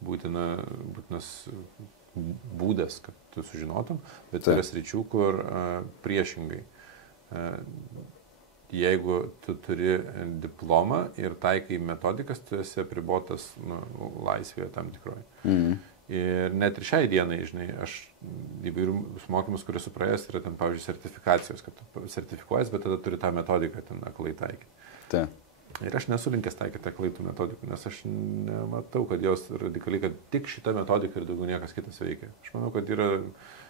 būtinas būdas, kad tu sužinotum, bet yra sričių, kur priešingai. Jeigu tu turi diplomą ir taikai metodikas, tu esi apribotas laisvėje tam tikroje. Ir net ir šiai dienai, žinai, aš įvairius mokymus, kuriuos esu praėjęs, yra ten, pavyzdžiui, sertifikacijos, kad tu sertifikuojas, bet tada turi tą metodiką ten aklai taikyti. Ir aš nesu linkęs taikyti aklai tų metodikų, nes aš nematau, kad jos radikaliai, kad tik šita metodika ir daugiau niekas kitas veikia. Aš manau, kad yra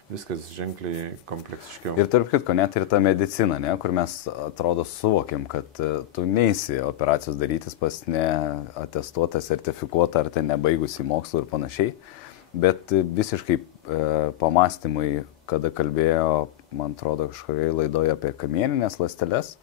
viskas ženkliai kompleksiškiau. Ir tarp kitko, net ir ta medicina, kur mes atrodo suvokiam, kad tu neisi operacijos darytis pas neatestuotą, sertifikuotą ar ten nebaigusi mokslo ir panašiai. Bet visiškai pamastymai, kada kalbėjo, man atrodo, kažkokioje laidoje apie kamieninės ląsteles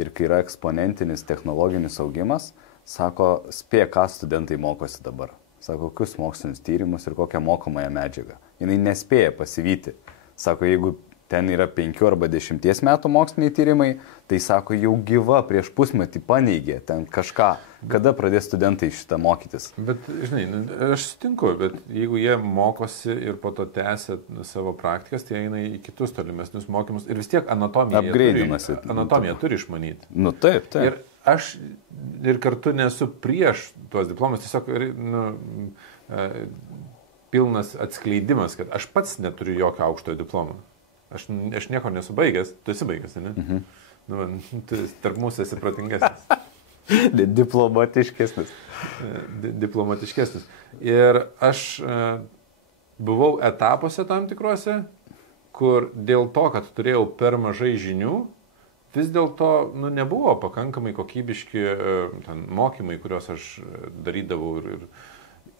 ir kai yra eksponentinis technologinis augimas, sako, spėja, ką studentai mokosi dabar. Sako, kokius mokslinius tyrimus ir kokią mokomąją medžiagą. Jinai nespėja pasivyti. Sako, jeigu ten yra 5 arba 10 metų moksliniai tyrimai, tai sako, jau gyva prieš pusmetį paneigė ten kažką. Kada pradės studentai šitą mokytis? Bet, žinai, aš sutinku, bet jeigu jie mokosi ir po to tęsia savo praktikas, tai eina į kitus tolimesnius mokymus ir vis tiek anatomiją turi išmanyti. Taip. Ir aš ir kartu nesu prieš tuos diplomus, tiesiog pilnas atskleidimas, kad aš pats neturiu jokio aukštojo diplomo. Aš nieko nesu baigęs, tu esi baigęs, ne? Tu tarp mūsų esi protingesnis. Diplomatiškesnis. Diplomatiškesnis. Ir aš buvau etapuose tam tikrose, kur dėl to, kad turėjau per mažai žinių, vis dėlto nebuvo pakankamai kokybiški mokymai, kuriuos aš darydavau.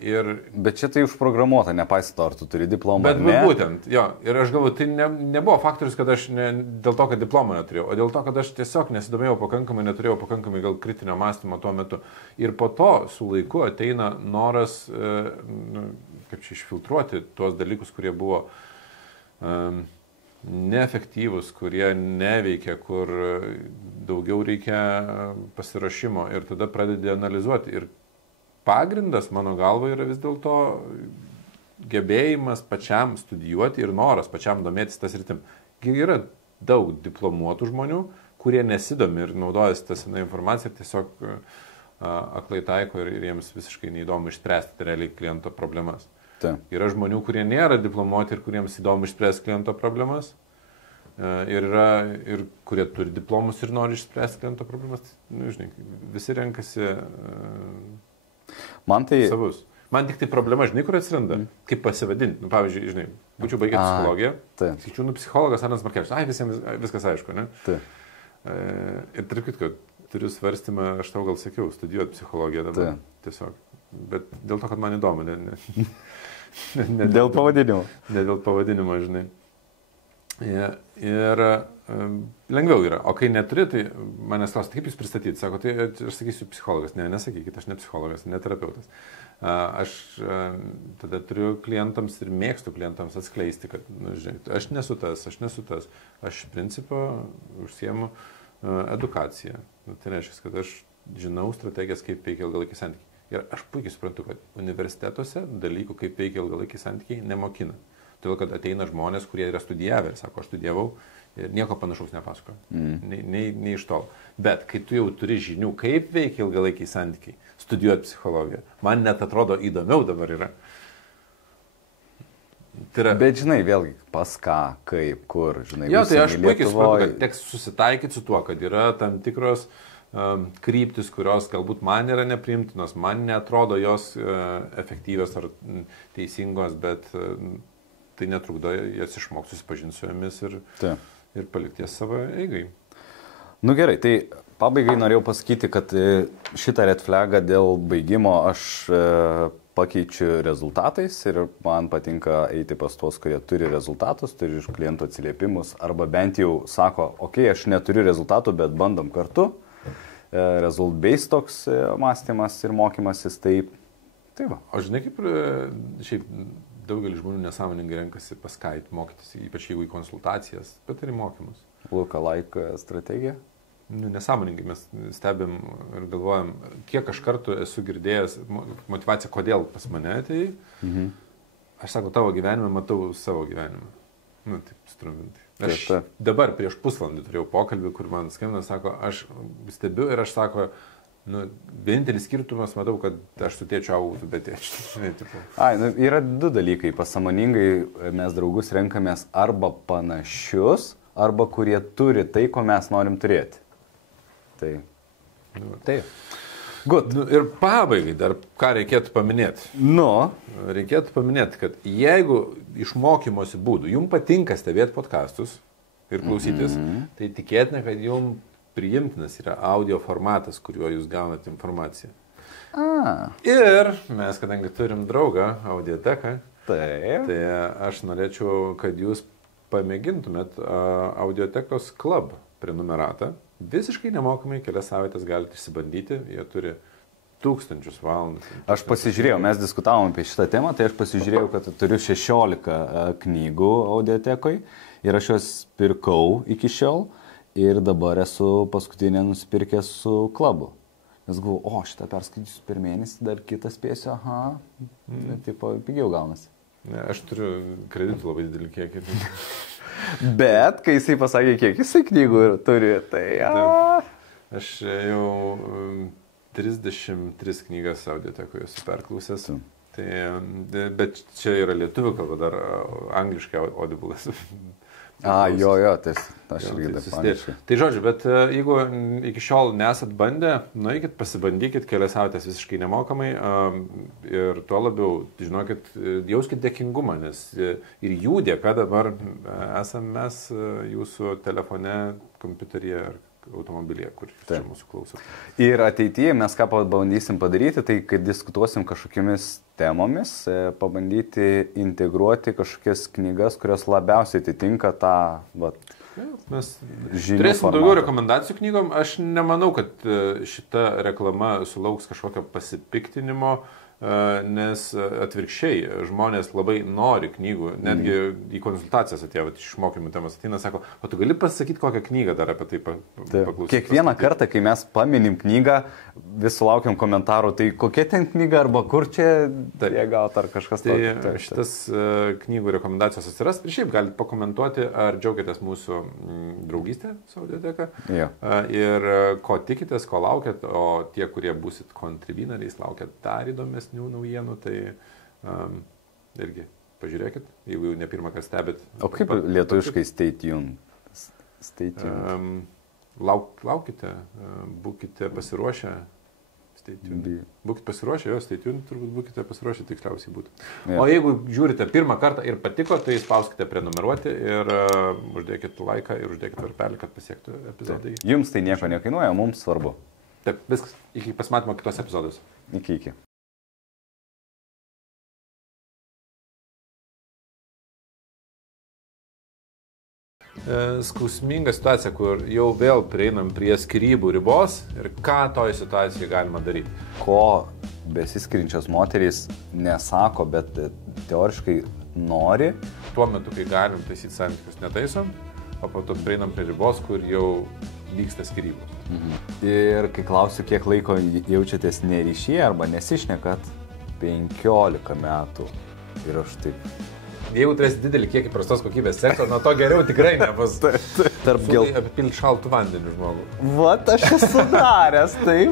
Bet čia tai užprogramuota, nepaisant to, ar tu turi diplomą. Bet būtent, jo. Ir aš galvoju, tai nebuvo faktorius, kad aš dėl to, kad diplomą neturėjau, o dėl to, kad aš tiesiog nesidomėjau pakankamai, neturėjau pakankamai gal kritinio mąstymo tuo metu. Ir po to su laiku ateina noras, kaip čia išfiltruoti tuos dalykus, kurie buvo neefektyvus, kurie neveikia, kur daugiau reikia pasiruošimo ir tada pradedi analizuoti. Ir pagrindas, mano galva, yra vis dėlto gebėjimas pačiam studijuoti ir noras pačiam domėtis tas rytim. Yra daug diplomuotų žmonių, kurie nesidomi ir naudojasi tą seną informaciją ir tiesiog aklai taiko ir jiems visiškai neįdomu išspręsti realiai kliento problemas. Yra žmonių, kurie nėra diplomuoti ir kuriems įdomu išspręsti kliento problemas. Ir kurie turi diplomus ir nori išspręsti kliento problemas. Žinai, visi renkasi savus. Man tik tai problema, žinai, kur atsiranda, kaip pasivadinti. Pavyzdžiui, žinai, būčiau baigęs psichologiją, sakyčiau, psichologas Arnas Markevičius, visiems viskas aišku, ne? Ir tarp kitko, turiu svarstymą, aš tau gal sakiau, studijuoti psichologiją dabar, tiesiog. Bet dėl to, kad man įdomu, ne dėl pavadinimo. Ne dėl pavadinimo, žinai. Ir lengviau yra. O kai neturi, tai manęs klausia, kaip jūs pristatyti? Sako, tai aš sakysiu psichologas. Ne, nesakykit, aš ne psichologas, ne terapeutas. Aš tada turiu klientams ir mėgstu klientams atskleisti, kad žinai, aš nesu tas. Aš principo užsiemu edukaciją. Tai reiškia, kad aš žinau strategijas, kaip veikia ilgalaikiai santykiai. Ir aš puikiai suprantu, kad universitetuose dalykų, kaip veikia ilgalaikiai santykiai, nemokina. Todėl, kad ateina žmonės, kurie yra studijavę ir sako, aš studijavau ir nieko panašaus nepasako. Nei iš tol. Bet kai tu jau turi žinių, kaip veikia ilgalaikiai santykiai, studijuoti psichologiją, man net atrodo įdomiau dabar yra. Bet žinai, vėlgi, pas ką, kaip, kur, žinai. Jo, tai aš puikiai suprantu, kad teks susitaikyti su tuo, kad yra tam tikros kryptis, kurios galbūt man yra nepriimtinos, man neatrodo jos efektyvios ar teisingos, bet tai netrukdo jas išmokti, susipažinti su jomis ir palikti jas savo eigai. Nu gerai, tai pabaigai norėjau pasakyti, kad šitą red flagą dėl baigimo aš pakeičiu rezultatais ir man patinka eiti pas tuos, kurie turi rezultatus, turi iš klientų atsiliepimus arba bent jau sako, okei, aš neturiu rezultatų, bet bandom kartu. Result-based toks mąstymas ir mokymasis, tai va. O žinai, kaip šiaip daugelis žmonių nesąmoningai renkasi pas Skype mokytis, ypač jeigu į konsultacijas, bet ir į mokymus. Lookalike strategija? Nesąmoningai mes stebim ir galvojam, kiek aš kartų esu girdėjęs motivaciją, kodėl pas mane atėjai. Aš sako, tavo gyvenimą matau savo gyvenimą. Taip, strumintai. Aš dabar prieš pusvalandį turėjau pokalbį, kur man skambina, sako, aš stebiu ir aš sako, vienintelis skirtumas matau, kad aš su tėčiu augau, bet tėčiu. Yra du dalykai. Pasąmoningai mes draugus renkamės arba panašius, arba kurie turi tai, ko mes norim turėti. Taip. Good. Ir pabaigai dar ką reikėtų paminėti. Reikėtų paminėti, kad jeigu iš mokymosi būdų jums patinka stebėti podcastus ir klausytis, tai tikėtina, kad jums priimtinas yra audio formatas, kuriuo jūs gaunate informaciją. Ir mes, kadangi turim draugą, Audioteką, tai aš norėčiau, kad jūs pamėgintumėt Audiotekos Club prenumeratą. Visiškai nemokamai, kelias savaitės galite išsibandyti, jie turi 1000 valandų. Aš pasižiūrėjau, mes diskutavom apie šitą temą, tai aš pasižiūrėjau, kad turiu 16 knygų Audiotekoj ir aš juos pirkau iki šiol ir dabar esu paskutinę nusipirkęs su klubu. Nes galvoju, šitą perskaitysiu per mėnesį, dar kitą spėsiu, tipo, pigiau gaunasi. Ne, aš turiu kreditų labai didelį kiekį. Bet, kai jisai pasakė, kiek jisai knygų turi, tai... Aš jau 33 knygas Audiotekoje esu perklausęs. Bet čia yra lietuvių kalba, dar angliškai Audible esu Jo, tai aš irgi dar panašiai. Tai žodžiu, bet jeigu iki šiol nesat bandę, nueikit, pasibandykit kelias savaitės visiškai nemokamai ir tuo labiau, žinokit, jauskit dėkingumą, nes ir jų dėka dabar esame mes jūsų telefone, kompiuteryje ar automobilyje, kur čia mūsų klauso. Ir ateityje mes ką pabandysim padaryti, tai kai diskutuosim kažkokiamis temomis, pabandyti integruoti kažkokias knygas, kurios labiausiai atitinka tą mes žinių turėsim formatą. daugiau rekomendacijų knygom. Aš nemanau, kad šita reklama sulauks kažkokio pasipiktinimo, nes atvirkščiai žmonės labai nori knygų, netgi į konsultacijas atėjo, iš mokymų temas ateina, sako, o tu gali pasakyti kokią knygą dar apie tai paklausyti. Kiekvieną kartą, kai mes paminim knygą, vis sulaukiam komentarų, tai kokia ten knyga arba kur čia jie gauta ar kažkas tokio. Tai šitas knygų rekomendacijos atsiras ir šiaip galite pakomentuoti, ar džiaugiatės mūsų draugystę su Audioteka ir ko tikitės, ko laukiat, o tie, kurie būsit kontribinariais, laukiat dar įdomesnių naujienų, tai irgi pažiūrėkit, jeigu jau ne pirmą kartą stebit. O kaip lietuviškai stay tuned? Stay tuned. Laukite, būkite pasiruošę. Stay tuned. Būkite pasiruošę, stay tuned, turbūt būkite pasiruošę, tiksliausiai būtų. O jeigu žiūrite pirmą kartą ir patiko, tai spauskite prenumeruoti ir uždėkite laiką ir uždėkite varpelį, kad pasiektų epizodai. Jums tai nieko nekainuoja, mums svarbu. Taip, viskas. Iki pasimatymo kitos epizodos. Iki. Skausminga situacija, kur jau vėl prieinam prie skyrybų ribos ir ką toje situacijoje galima daryti. Ko besiskiriančios moterys nesako, bet teoriškai nori. Tuo metu, kai galim taisyti santykius, netaisom, o po to prieinam prie ribos, kur jau vyksta skyrybos. Ir kai klausiu, kiek laiko jaučiatės neryšyje arba nesišnekat, 15 metų. Ir aš taip... Jeigu turėsi didelį kiekį prastos kokybės sekso, nuo to geriau tikrai nebus. Tarp Apipilti šaltų vandenį žmogų. Vat aš esu daręs, taip.